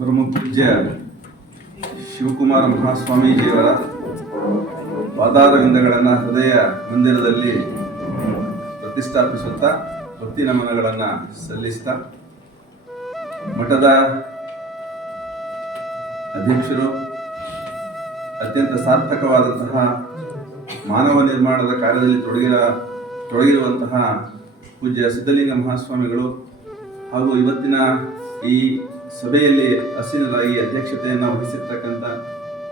ಪರಮ ಪೂಜ್ಯ ಶಿವಕುಮಾರ ಮಹಾಸ್ವಾಮೀಜಿಯವರ ಪಾದಾರವಿಂದಗಳನ್ನು ಹೃದಯ ಮಂದಿರದಲ್ಲಿ ಪ್ರತಿಷ್ಠಾಪಿಸುತ್ತಾ ಭಕ್ತಿ ನಮನಗಳನ್ನು ಸಲ್ಲಿಸ್ತಾ ಮಠದ ಅಧ್ಯಕ್ಷರು ಅತ್ಯಂತ ಸಾರ್ಥಕವಾದಂತಹ ಮಾನವ ನಿರ್ಮಾಣದ ಕಾರ್ಯದಲ್ಲಿ ತೊಡಗಿರುವಂತಹ ಪೂಜ್ಯ ಸಿದ್ಧಲಿಂಗ ಮಹಾಸ್ವಾಮಿಗಳು ಹಾಗೂ ಇವತ್ತಿನ ಈ ಸಭೆಯಲ್ಲಿ ಅಸೀನರಾಗಿ ಅಧ್ಯಕ್ಷತೆಯನ್ನು ವಹಿಸಿರ್ತಕ್ಕಂಥ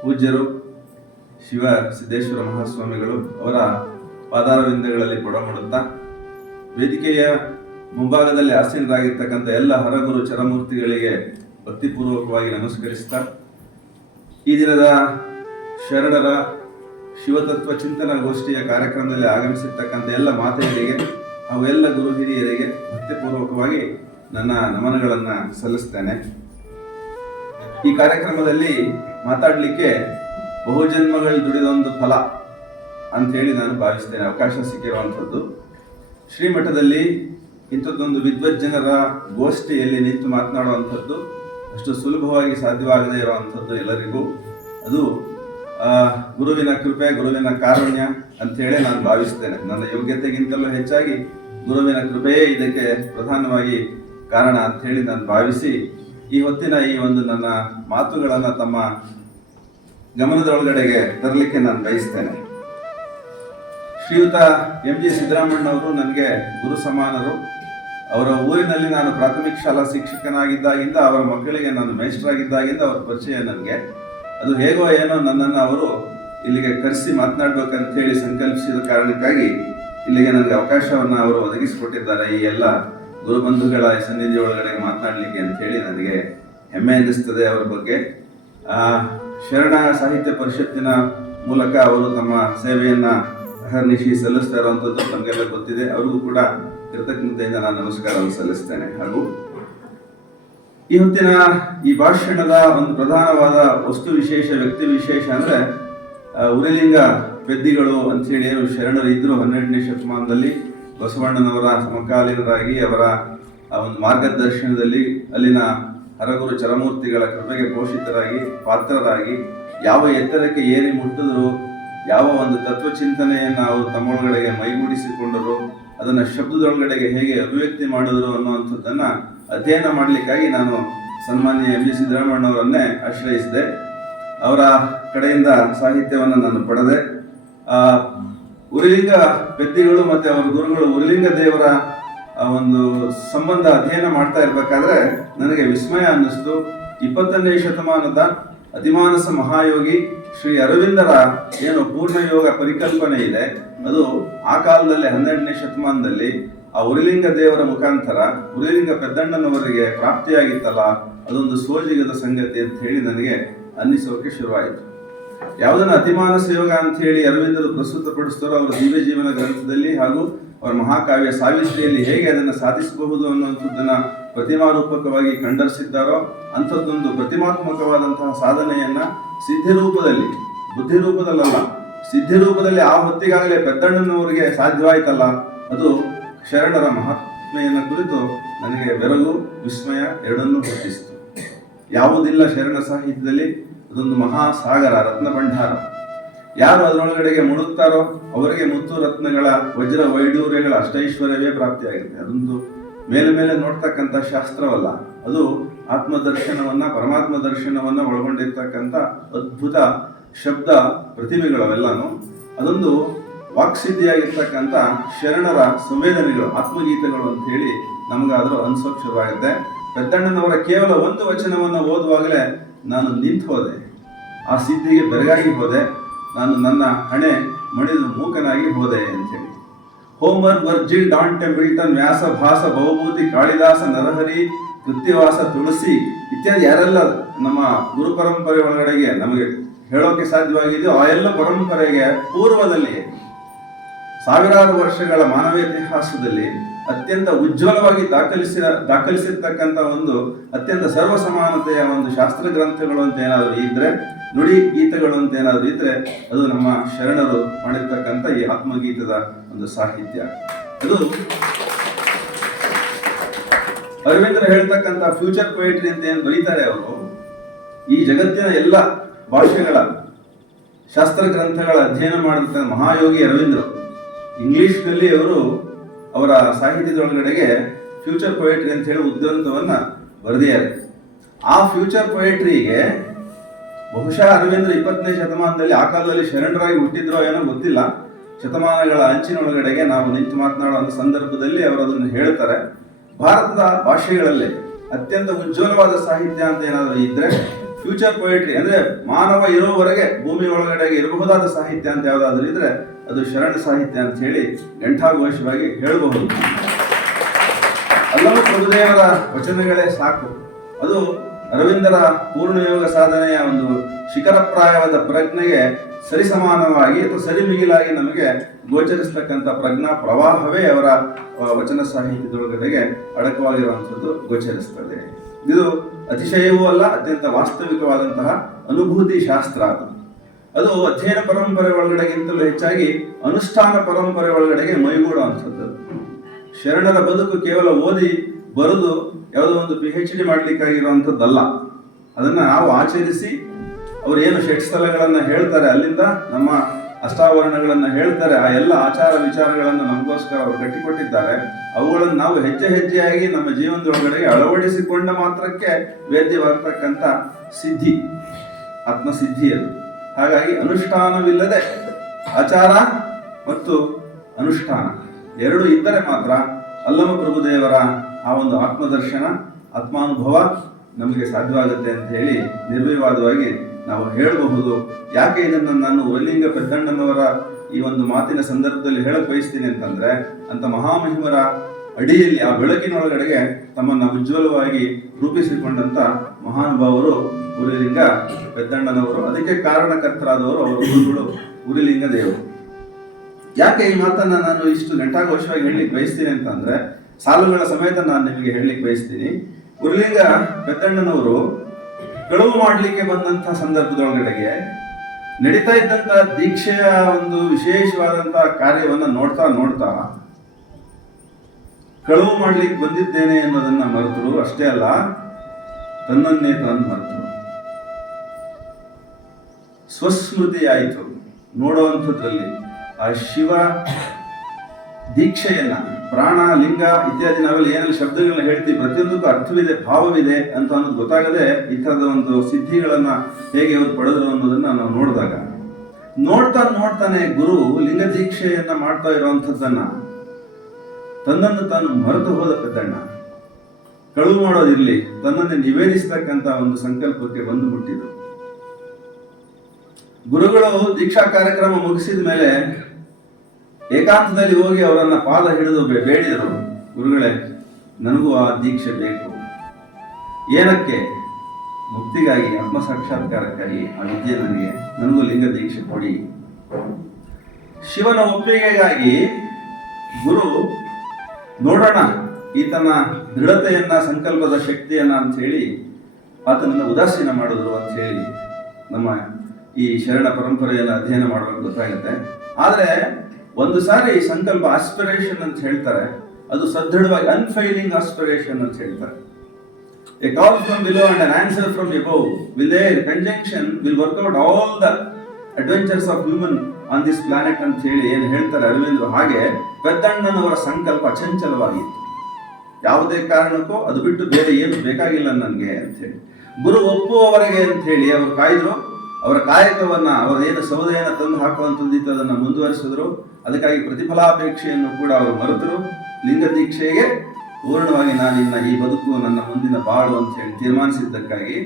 ಪೂಜ್ಯರು ಶಿವ ಸಿದ್ದೇಶ್ವರ ಮಹಾಸ್ವಾಮಿಗಳು ಅವರ ಪಾದಾರವಿಂದಗಳಲ್ಲಿ ಕೊಡಮಾಡುತ್ತಾ ವೇದಿಕೆಯ ಮುಂಭಾಗದಲ್ಲಿ ಆಸೀನರಾಗಿರ್ತಕ್ಕಂಥ ಎಲ್ಲ ಹರಗುರು ಚರಮೂರ್ತಿಗಳಿಗೆ ಭಕ್ತಿಪೂರ್ವಕವಾಗಿ ನಮಸ್ಕರಿಸ್ತಾ ಈ ದಿನದ ಶರಣರ ಶಿವತತ್ವ ಚಿಂತನಾ ಗೋಷ್ಠಿಯ ಕಾರ್ಯಕ್ರಮದಲ್ಲಿ ಆಗಮಿಸಿರ್ತಕ್ಕಂಥ ಎಲ್ಲ ಮಾತೆಯರಿಗೆ ಹಾಗೂ ಎಲ್ಲ ಗುರು ಹಿರಿಯರಿಗೆ ಭಕ್ತಿಪೂರ್ವಕವಾಗಿ ನನ್ನ ನಮನಗಳನ್ನು ಸಲ್ಲಿಸ್ತೇನೆ. ಈ ಕಾರ್ಯಕ್ರಮದಲ್ಲಿ ಮಾತಾಡಲಿಕ್ಕೆ ಬಹುಜನ್ಮಗಳು ದುಡಿದೊಂದು ಫಲ ಅಂಥೇಳಿ ನಾನು ಭಾವಿಸ್ತೇನೆ. ಅವಕಾಶ ಸಿಕ್ಕಿರುವಂಥದ್ದು ಶ್ರೀಮಠದಲ್ಲಿ ಇಂಥದ್ದೊಂದು ವಿದ್ವಜ್ಜನರ ಗೋಷ್ಠಿಯಲ್ಲಿ ನಿಂತು ಮಾತನಾಡುವಂಥದ್ದು ಅಷ್ಟು ಸುಲಭವಾಗಿ ಸಾಧ್ಯವಾಗದೇ ಇರುವಂಥದ್ದು ಎಲ್ಲರಿಗೂ. ಅದು ಗುರುವಿನ ಕೃಪೆ, ಗುರುವಿನ ಕಾರುಣ್ಯ ಅಂಥೇಳಿ ನಾನು ಭಾವಿಸ್ತೇನೆ. ನನ್ನ ಯೋಗ್ಯತೆಗಿಂತಲೂ ಹೆಚ್ಚಾಗಿ ಗುರುವಿನ ಕೃಪೆಯೇ ಇದಕ್ಕೆ ಪ್ರಧಾನವಾಗಿ ಕಾರಣ ಅಂಥೇಳಿ ನಾನು ಭಾವಿಸಿ ಈ ಹೊತ್ತಿನ ಈ ಒಂದು ನನ್ನ ಮಾತುಗಳನ್ನು ತಮ್ಮ ಗಮನದೊಳಗಡೆಗೆ ತರಲಿಕ್ಕೆ ನಾನು ಬಯಸ್ತೇನೆ. ಶ್ರೀಯುತ ಎಂ ಜಿ ಸಿದ್ದರಾಮಣ್ಣವರು ನನಗೆ ಗುರು ಸಮಾನರು. ಅವರ ಊರಿನಲ್ಲಿ ನಾನು ಪ್ರಾಥಮಿಕ ಶಾಲಾ ಶಿಕ್ಷಕನಾಗಿದ್ದಾಗಿಂದ ಅವರ ಮಕ್ಕಳಿಗೆ ನಾನು ಮೇಷ್ಟ್ರಾಗಿದ್ದಾಗಿಂದ ಅವರ ಪರಿಚಯ ನನಗೆ. ಅದು ಹೇಗೋ ಏನೋ ನನ್ನನ್ನು ಅವರು ಇಲ್ಲಿಗೆ ಕರೆಸಿ ಮಾತನಾಡ್ಬೇಕಂತ ಹೇಳಿ ಸಂಕಲ್ಪಿಸಿದ ಕಾರಣಕ್ಕಾಗಿ ಇಲ್ಲಿಗೆ ನನಗೆ ಅವಕಾಶವನ್ನು ಅವರು ಒದಗಿಸಿಕೊಟ್ಟಿದ್ದಾರೆ. ಈ ಎಲ್ಲ ಗುರುಬಂಧುಗಳ ಸನ್ನಿಧಿ ಒಳಗಡೆ ಮಾತನಾಡಲಿಕ್ಕೆ ಅಂತ ಹೇಳಿ ನನಗೆ ಹೆಮ್ಮೆ ಅನ್ನಿಸ್ತದೆ ಅವರ ಬಗ್ಗೆ. ಶರಣ ಸಾಹಿತ್ಯ ಪರಿಷತ್ತಿನ ಮೂಲಕ ಅವರು ತಮ್ಮ ಸೇವೆಯನ್ನು ಅಹರ್ನಿಶಿ ಸಲ್ಲಿಸ್ತಾ ಇರುವಂಥದ್ದು ನಮಗೆಲ್ಲ ಗೊತ್ತಿದೆ. ಅವ್ರಿಗೂ ಕೂಡ ಕೃತಜ್ಞತೆಯಿಂದ ನಾನು ನಮಸ್ಕಾರವನ್ನು ಸಲ್ಲಿಸ್ತೇನೆ. ಹಾಗೂ ಈ ಹೊತ್ತಿನ ಈ ಭಾಷಣದ ಒಂದು ಪ್ರಧಾನವಾದ ವಸ್ತು ವಿಶೇಷ, ವ್ಯಕ್ತಿ ವಿಶೇಷ ಅಂದರೆ ಉರಿಲಿಂಗ ಪೆದ್ದಿಗಳು ಅಂಥೇಳಿ ಏನು ಶರಣರು ಇದ್ದರು 12ನೇ ಶತಮಾನದಲ್ಲಿ. ಬಸವಣ್ಣನವರ ಸಮಕಾಲೀನರಾಗಿ ಅವರ ಒಂದು ಮಾರ್ಗದರ್ಶನದಲ್ಲಿ ಅಲ್ಲಿನ ಹರಗುರು ಚರಮೂರ್ತಿಗಳ ಕೃಪೆಗೆ ಪೋಷಿತರಾಗಿ ಪಾತ್ರರಾಗಿ ಯಾವ ಎತ್ತರಕ್ಕೆ ಏರಿ ಮುಟ್ಟಿದ್ರು, ಯಾವ ಒಂದು ತತ್ವಚಿಂತನೆಯನ್ನು ಅವರು ತಮ್ಮೊಳಗಡೆಗೆ ಮೈಗೂಡಿಸಿಕೊಂಡರು, ಅದನ್ನು ಶಬ್ದದೊಳಗಡೆಗೆ ಹೇಗೆ ಅಭಿವ್ಯಕ್ತಿ ಮಾಡಿದ್ರು ಅನ್ನುವಂಥದ್ದನ್ನು ಅಧ್ಯಯನ ಮಾಡಲಿಕ್ಕಾಗಿ ನಾನು ಸನ್ಮಾನ್ಯ ಎಂ ಜಿ ಸಿದ್ದರಾಮಣ್ಣವರನ್ನೇ ಆಶ್ರಯಿಸಿದೆ. ಅವರ ಕಡೆಯಿಂದ ಸಾಹಿತ್ಯವನ್ನು ನಾನು ಪಡೆದೆ. ಉರಿಲಿಂಗ ಪೆದ್ದಿಗಳು ಮತ್ತು ಅವರ ಗುರುಗಳು ಉರಿಲಿಂಗ ದೇವರ ಒಂದು ಸಂಬಂಧ ಅಧ್ಯಯನ ಮಾಡ್ತಾ ಇರಬೇಕಾದ್ರೆ ನನಗೆ ವಿಸ್ಮಯ ಅನ್ನಿಸ್ತು. 20ನೇ ಶತಮಾನದ ಅತಿಮಾನಸ ಮಹಾಯೋಗಿ ಶ್ರೀ ಅರವಿಂದರ ಏನು ಪೂರ್ಣಯೋಗ ಪರಿಕಲ್ಪನೆ ಇದೆ, ಅದು ಆ ಕಾಲದಲ್ಲಿ 12ನೇ ಶತಮಾನದಲ್ಲಿ ಆ ಉರಿಲಿಂಗ ದೇವರ ಮುಖಾಂತರ ಉರಿಲಿಂಗ ಪೆದ್ದಣ್ಣನವರಿಗೆ ಪ್ರಾಪ್ತಿಯಾಗಿತ್ತಲ್ಲ, ಅದೊಂದು ಸೋಜಿಗದ ಸಂಗತಿ ಅಂತ ಹೇಳಿ ನನಗೆ ಅನ್ನಿಸೋಕೆ ಶುರುವಾಯಿತು. ಯಾವುದನ್ನು ಅತಿಮಾನಸ ಯೋಗ ಅಂತ ಹೇಳಿ ಅರವಿಂದರು ಪ್ರಸ್ತುತಪಡಿಸ್ತಾರೋ ಅವರ ದಿವ್ಯ ಜೀವನ ಗ್ರಂಥದಲ್ಲಿ ಹಾಗೂ ಅವರ ಮಹಾಕಾವ್ಯ ಸಾವಿತ್ರಿಯಲ್ಲಿ ಹೇಗೆ ಅದನ್ನು ಸಾಧಿಸಬಹುದು ಅನ್ನುವಂಥದ್ದನ್ನು ಪ್ರತಿಮಾರೂಪಕವಾಗಿ ಕಂಡರಿಸಿದ್ದಾರೋ ಅಂಥದ್ದೊಂದು ಪ್ರತಿಮಾತ್ಮಕವಾದಂತಹ ಸಾಧನೆಯನ್ನ ಸಿದ್ಧಿರೂಪದಲ್ಲಿ, ಬುದ್ಧಿರೂಪದಲ್ಲಲ್ಲ, ಸಿದ್ಧಿರೂಪದಲ್ಲಿ ಆ ಹೊತ್ತಿಗಾಗಲೇ ಪೆದ್ದಣ್ಣನವರಿಗೆ ಸಾಧ್ಯವಾಯ್ತಲ್ಲ, ಅದು ಶರಣರ ಮಹಾತ್ಮೆಯನ್ನು ಕುರಿತು ನನಗೆ ಬೆರಗು, ವಿಸ್ಮಯ ಎರಡನ್ನೂ ಹುಟ್ಟಿಸಿತು. ಯಾವುದಿಲ್ಲ ಶರಣ ಸಾಹಿತ್ಯದಲ್ಲಿ, ಅದೊಂದು ಮಹಾಸಾಗರ, ರತ್ನ ಭಂಡಾರ. ಯಾರು ಅದರೊಳಗಡೆಗೆ ಮುಳುಗ್ತಾರೋ ಅವರಿಗೆ ಮುತ್ತು ರತ್ನಗಳ ವಜ್ರ ವೈಡೂರ್ಯಗಳ ಅಷ್ಟೈಶ್ವರ್ಯವೇ ಪ್ರಾಪ್ತಿಯಾಗುತ್ತೆ. ಅದೊಂದು ಮೇಲೆ ಮೇಲೆ ನೋಡ್ತಕ್ಕಂಥ ಶಾಸ್ತ್ರವಲ್ಲ, ಅದು ಆತ್ಮದರ್ಶನವನ್ನ, ಪರಮಾತ್ಮ ದರ್ಶನವನ್ನ ಒಳಗೊಂಡಿರ್ತಕ್ಕಂಥ ಅದ್ಭುತ ಶಬ್ದ ಪ್ರತಿಮೆಗಳವೆಲ್ಲನೂ. ಅದೊಂದು ವಾಕ್ಸಿದ್ಧಿಯಾಗಿರ್ತಕ್ಕಂಥ ಶರಣರ ಸಂವೇದನೆಗಳು, ಆತ್ಮಗೀತೆಗಳು ಅಂತ ಹೇಳಿ ನಮಗಾದರೂ ಅನ್ಸೋಕ್ ಶುರುವಾಗುತ್ತೆ. ಪೆದ್ದಣ್ಣನವರ ಕೇವಲ ಒಂದು ವಚನವನ್ನು ಓದುವಾಗಲೇ ನಾನು ನಿಂತು ಹೋದೆ, ಆ ಸಿದ್ಧಿಗೆ ಬೆರಗಾಗಿ ಹೋದೆ, ನಾನು ನನ್ನ ಹಣೆ ಮಣಿದು ಮೂಕನಾಗಿ ಹೋದೆ ಅಂತೇಳಿ. ಹೋಮರ್, ವರ್ಜಿಲ್, ಡಾಂಟೆ, ಮಿಲ್ಟನ್, ವ್ಯಾಸ, ಭಾಸ, ಭವಭೂತಿ, ಕಾಳಿದಾಸ, ನರಹರಿ, ಕೃತ್ಯವಾಸ, ತುಳಸಿ ಇತ್ಯಾದಿ ಯಾರೆಲ್ಲ ನಮ್ಮ ಗುರು ಪರಂಪರೆ ಒಳಗಡೆಗೆ ನಮಗೆ ಹೇಳೋಕೆ ಸಾಧ್ಯವಾಗಿದೆಯೋ ಆ ಎಲ್ಲ ಪರಂಪರೆಗೆ ಪೂರ್ವದಲ್ಲಿಯೇ ಸಾವಿರಾರು ವರ್ಷಗಳ ಮಾನವ ಇತಿಹಾಸದಲ್ಲಿ ಅತ್ಯಂತ ಉಜ್ವಲವಾಗಿ ದಾಖಲಿಸಿರ್ತಕ್ಕಂಥ ಒಂದು ಅತ್ಯಂತ ಸರ್ವ ಸಮಾನತೆಯ ಒಂದು ಶಾಸ್ತ್ರ ಗ್ರಂಥಗಳು ಅಂತ ಏನಾದರೂ ಇದ್ರೆ, ನುಡಿ ಗೀತೆಗಳು ಅಂತ ಏನಾದರೂ ಇದ್ರೆ, ಅದು ನಮ್ಮ ಶರಣರು ಮಾಡಿರ್ತಕ್ಕಂಥ ಈ ಆತ್ಮಗೀತದ ಒಂದು ಸಾಹಿತ್ಯ. ಅದು ಅರವಿಂದರು ಹೇಳ್ತಕ್ಕಂಥ ಫ್ಯೂಚರ್ ಪೊಯಿಟ್ರಿ ಅಂತ ಏನು ಬರೀತಾರೆ ಅವರು, ಈ ಜಗತ್ತಿನ ಎಲ್ಲ ಭಾಷೆಗಳ ಶಾಸ್ತ್ರ ಗ್ರಂಥಗಳ ಅಧ್ಯಯನ ಮಾಡಿದ ಮಹಾಯೋಗಿ ಅರವಿಂದರು ಇಂಗ್ಲಿಷ್ನಲ್ಲಿ ಅವರು ಅವರ ಸಾಹಿತ್ಯದೊಳಗಡೆಗೆ ಫ್ಯೂಚರ್ ಪೊಯೆಟ್ರಿ ಅಂತ ಹೇಳಿ ಉದ್ಗ್ರಂಥವನ್ನ ಬರೆದಿದ್ದಾರೆ. ಆ ಫ್ಯೂಚರ್ ಪೊಯೆಟ್ರಿಗೆ ಬಹುಶಃ ಅರವಿಂದ್ರ 20ನೇ ಶತಮಾನದಲ್ಲಿ ಆ ಕಾಲದಲ್ಲಿ ಶರಣರಾಗಿ ಹುಟ್ಟಿದ್ರೋ ಏನೋ ಗೊತ್ತಿಲ್ಲ, ಶತಮಾನಗಳ ಅಂಚಿನೊಳಗಡೆಗೆ ನಾವು ನಿಂತು ಮಾತನಾಡುವಂಥ ಸಂದರ್ಭದಲ್ಲಿ ಅವರು ಅದನ್ನು ಹೇಳ್ತಾರೆ. ಭಾರತದ ಭಾಷೆಗಳಲ್ಲೇ ಅತ್ಯಂತ ಉಜ್ವಲವಾದ ಸಾಹಿತ್ಯ ಅಂತ ಏನಾದರೂ ಇದ್ರೆ ಫ್ಯೂಚರ್ ಪೊಯೆಟ್ರಿ, ಅಂದ್ರೆ ಮಾನವ ಇರೋವರೆಗೆ ಭೂಮಿ ಒಳಗಡೆಗೆ ಇರಬಹುದಾದ ಸಾಹಿತ್ಯ ಅಂತ ಯಾವುದಾದ್ರೂ ಇದ್ರೆ ಅದು ಶರಣ ಸಾಹಿತ್ಯ ಅಂತ ಹೇಳಿ ಘಂಟಾಘೋಷವಾಗಿ ಹೇಳಬಹುದು. ಅಲ್ಲಮ ಪ್ರಭುದೇವರ ವಚನಗಳೇ ಸಾಕು. ಅದು ಅರವಿಂದರ ಪೂರ್ಣಯೋಗ ಸಾಧನೆಯ ಒಂದು ಶಿಖರಪ್ರಾಯವಾದ ಪ್ರಜ್ಞೆಗೆ ಸರಿಸಮಾನವಾಗಿ ಅಥವಾ ಸರಿಮಿಗಿಲಾಗಿ ನಮಗೆ ಗೋಚರಿಸ್ತಕ್ಕಂಥ ಪ್ರಜ್ಞಾ ಪ್ರವಾಹವೇ ಅವರ ವಚನ ಸಾಹಿತ್ಯದೊಳಗಡೆಗೆ ಅಡಕವಾಗಿರುವಂಥದ್ದು ಗೋಚರಿಸ್ತದೆ. ಇದು ಅತಿಶಯವೂ ಅಲ್ಲ, ಅತ್ಯಂತ ವಾಸ್ತವಿಕವಾದಂತಹ ಅನುಭೂತಿ ಶಾಸ್ತ್ರ. ಅದು ಅಧ್ಯಯನ ಪರಂಪರೆ ಒಳಗಡೆಗಿಂತಲೂ ಹೆಚ್ಚಾಗಿ ಅನುಷ್ಠಾನ ಪರಂಪರೆ ಒಳಗಡೆಗೆ ಮೈಗೂಡುವಂಥದ್ದು. ಶರಣರ ಬದುಕು ಕೇವಲ ಓದಿ ಬರೆದು ಯಾವುದೋ ಒಂದು PhD ಮಾಡಲಿಕ್ಕಾಗಿರುವಂಥದ್ದಲ್ಲ. ಅದನ್ನು ನಾವು ಆಚರಿಸಿ ಅವರು ಏನು ಷಟ್ಸ್ಥಲಗಳನ್ನು ಹೇಳ್ತಾರೆ, ಅಲ್ಲಿಂದ ನಮ್ಮ ಅಷ್ಟಾವರಣಗಳನ್ನು ಹೇಳ್ತಾರೆ, ಆ ಎಲ್ಲ ಆಚಾರ ವಿಚಾರಗಳನ್ನು ನಮಗೋಸ್ಕರ ಅವರು ಕಟ್ಟಿಕೊಟ್ಟಿದ್ದಾರೆ. ಅವುಗಳನ್ನು ನಾವು ಹೆಜ್ಜೆ ಹೆಜ್ಜೆಯಾಗಿ ನಮ್ಮ ಜೀವನದೊಳಗಡೆ ಅಳವಡಿಸಿಕೊಂಡ ಮಾತ್ರಕ್ಕೆ ವೇದ್ಯವಾಗ್ತಕ್ಕಂಥ ಸಿದ್ಧಿ, ಆತ್ಮಸಿದ್ಧಿ ಅದು. ಹಾಗಾಗಿ ಅನುಷ್ಠಾನವಿಲ್ಲದೆ ಆಚಾರ ಮತ್ತು ಅನುಷ್ಠಾನ ಎರಡು ಇದ್ದರೆ ಮಾತ್ರ ಅಲ್ಲಮ ಪ್ರಭುದೇವರ ಆ ಒಂದು ಆತ್ಮದರ್ಶನ, ಆತ್ಮಾನುಭವ ನಮಗೆ ಸಾಧ್ಯವಾಗುತ್ತೆ ಅಂತ ಹೇಳಿ ನಿರ್ವಿವಾದವಾಗಿ ನಾವು ಹೇಳಬಹುದು. ಯಾಕೆ ಇದನ್ನು ನಾನು ಉರಲಿಂಗ ಪೆದ್ದಣ್ಣನವರ ಈ ಒಂದು ಮಾತಿನ ಸಂದರ್ಭದಲ್ಲಿ ಹೇಳಕ್ ಬಯಸ್ತೀನಿ ಅಂತಂದ್ರೆ, ಅಂತ ಮಹಾಮಹಿಮರ ಅಡಿಯಲ್ಲಿ ಆ ಬೆಳಕಿನೊಳಗಡೆಗೆ ತಮ್ಮನ್ನ ಉಜ್ವಲವಾಗಿ ರೂಪಿಸಿಕೊಂಡಂತ ಮಹಾನುಭಾವರು ಉರಿಲಿಂಗ ಪೆದ್ದಣ್ಣನವರು. ಅದಕ್ಕೆ ಕಾರಣಕರ್ತರಾದವರು ಅವರ ಗುರುಗಳು ಉರಿಲಿಂಗ ದೇವರು. ಯಾಕೆ ಈ ಮಾತನ್ನ ನಾನು ಇಷ್ಟು ಘಂಟಾಘೋಷವಾಗಿ ಹೇಳಲಿಕ್ಕೆ ಬಯಸ್ತೀನಿ ಅಂತಂದ್ರೆ, ಸಾಲುಗಳ ಸಮೇತ ನಾನು ನಿಮಗೆ ಹೇಳಲಿಕ್ಕೆ ಬಯಸ್ತೀನಿ. ಉರಿಲಿಂಗ ಪೆದ್ದಣ್ಣನವರು ಕಳುವು ಮಾಡಲಿಕ್ಕೆ ಬಂದಂತಹ ಸಂದರ್ಭದೊಳಗಡೆಗೆ ನಡೀತಾ ಇದ್ದಂತಹ ದೀಕ್ಷೆಯ ಒಂದು ವಿಶೇಷವಾದಂತಹ ಕಾರ್ಯವನ್ನ ನೋಡ್ತಾ ನೋಡ್ತಾ ಕಳುವು ಮಾಡ್ಲಿಕ್ಕೆ ಬಂದಿದ್ದೇನೆ ಅನ್ನೋದನ್ನ ಮರೆತರು. ಅಷ್ಟೇ ಅಲ್ಲ, ತನ್ನನ್ನೇ ತಾನು ಮರೆತರು. ಸ್ವಸ್ಮೃತಿ ಆಯಿತು ನೋಡುವಂಥದ್ರಲ್ಲಿ ಆ ಶಿವ ದೀಕ್ಷೆಯನ್ನ, ಪ್ರಾಣ, ಲಿಂಗ ಇತ್ಯಾದಿ ನಾವೆಲ್ಲ ಏನೆಲ್ಲ ಶಬ್ದಗಳನ್ನ ಹೇಳ್ತೀವಿ, ಪ್ರತಿಯೊಂದಕ್ಕೂ ಅರ್ಥವಿದೆ, ಭಾವವಿದೆ ಅಂತ ಅನ್ನೋದು ಗೊತ್ತಾಗದೆ ಈ ಥರದ ಒಂದು ಸಿದ್ಧಿಗಳನ್ನ ಹೇಗೆ ಅವರು ಪಡೆದರು ಅನ್ನೋದನ್ನ ನಾವು ನೋಡಿದಾಗ, ನೋಡ್ತಾನೆ ಗುರು ಲಿಂಗ ದೀಕ್ಷೆಯನ್ನ ಮಾಡ್ತಾ ಇರುವಂಥದ್ದನ್ನ ತನ್ನನ್ನು ತಾನು ಮರೆತು ಹೋದ ಪೆದ್ದಣ್ಣ. ಕಳುವು ಮಾಡೋದಿರ್ಲಿ, ತನ್ನನ್ನೇ ನಿವೇದಿಸ್ತಕ್ಕಂಥ ಒಂದು ಸಂಕಲ್ಪಕ್ಕೆ ಬಂದು ಮುಟ್ಟಿದ್ರು. ಗುರುಗಳು ದೀಕ್ಷಾ ಕಾರ್ಯಕ್ರಮ ಮುಗಿಸಿದ ಮೇಲೆ ಏಕಾಂತದಲ್ಲಿ ಹೋಗಿ ಅವರನ್ನ ಪಾದ ಹಿಡಿದು ಬೇಡಿದರು, ಗುರುಗಳೇ ನನಗೂ ಆ ದೀಕ್ಷೆ ಬೇಕು. ಏನಕ್ಕೆ? ಮುಕ್ತಿಗಾಗಿ, ಆತ್ಮ ಸಾಕ್ಷಾತ್ಕಾರಕ್ಕಾಗಿ ಆ ವಿದ್ಯೆ ನನಗೂ ಲಿಂಗ ದೀಕ್ಷೆ ಕೊಡಿ. ಶಿವನ ಒಪ್ಪಿಗೆಗಾಗಿ ಗುರು ನೋಡೋಣ ಈತನ ದೃಢತೆಯನ್ನ, ಸಂಕಲ್ಪದ ಶಕ್ತಿಯನ್ನ ಅಂತ ಹೇಳಿ ಆತನನ್ನು ಉದಾಸೀನ ಮಾಡಿದ್ರು ಅಂತ ಹೇಳಿ ನಮ್ಮ ಈ ಶರಣ ಪರಂಪರೆಯನ್ನು ಅಧ್ಯಯನ ಮಾಡುವಾಗ ಗೊತ್ತಾಗುತ್ತೆ. ಆದ್ರೆ ಒಂದು ಸಾರಿ ಸಂಕಲ್ಪ ಆಸ್ಪಿರೇಷನ್ ಅಂತ ಹೇಳ್ತಾರೆ, ಅದು ಸದೃಢವಾಗಿ ಅನ್ಫೈಲಿಂಗ್ ಆಸ್ಪಿರೇಷನ್ ಅಂತ ಹೇಳ್ತಾರೆ. A call from below and an answer from above will their conjunction will work out all the adventures of human on this planet ಅಂತ ಹೇಳಿ ಏನು ಹೇಳ್ತಾರೆ ಅರವಿಂದರು. ಹಾಗೆ ಪೆದ್ದಣ್ಣನವರ ಸಂಕಲ್ಪ ಅಚಂಚಲವಾಗಿತ್ತು. ಯಾವುದೇ ಕಾರಣಕ್ಕೂ ಅದು ಬಿಟ್ಟು ಬೇರೆ ಏನು ಬೇಕಾಗಿಲ್ಲ ನನಗೆ ಅಂತ ಹೇಳಿ ಗುರು ಒಪ್ಪುವವರೆಗೆ ಅಂತ ಹೇಳಿ ಅವರು ಕಾಯ್ದರು. ಅವರ ಕಾಯಕವನ್ನ, ಅವರ ಏನು ಸೌದೆಯನ್ನು ತಂದು ಹಾಕುವಂಥದ್ದಿತ್ತು ಅದನ್ನು ಮುಂದುವರಿಸಿದ್ರು. ಅದಕ್ಕಾಗಿ ಪ್ರತಿಫಲಾಪೇಕ್ಷೆಯನ್ನು ಕೂಡ ಅವರು ಮರೆತರು. ಲಿಂಗ ದೀಕ್ಷೆಗೆ ಪೂರ್ಣವಾಗಿ ನಾನಿನ್ನ ಈ ಬದುಕು ನನ್ನ ಮುಂದಿನ ಬಾಳು ಅಂತ ಹೇಳಿ ತೀರ್ಮಾನಿಸಿದ್ದಕ್ಕಾಗಿ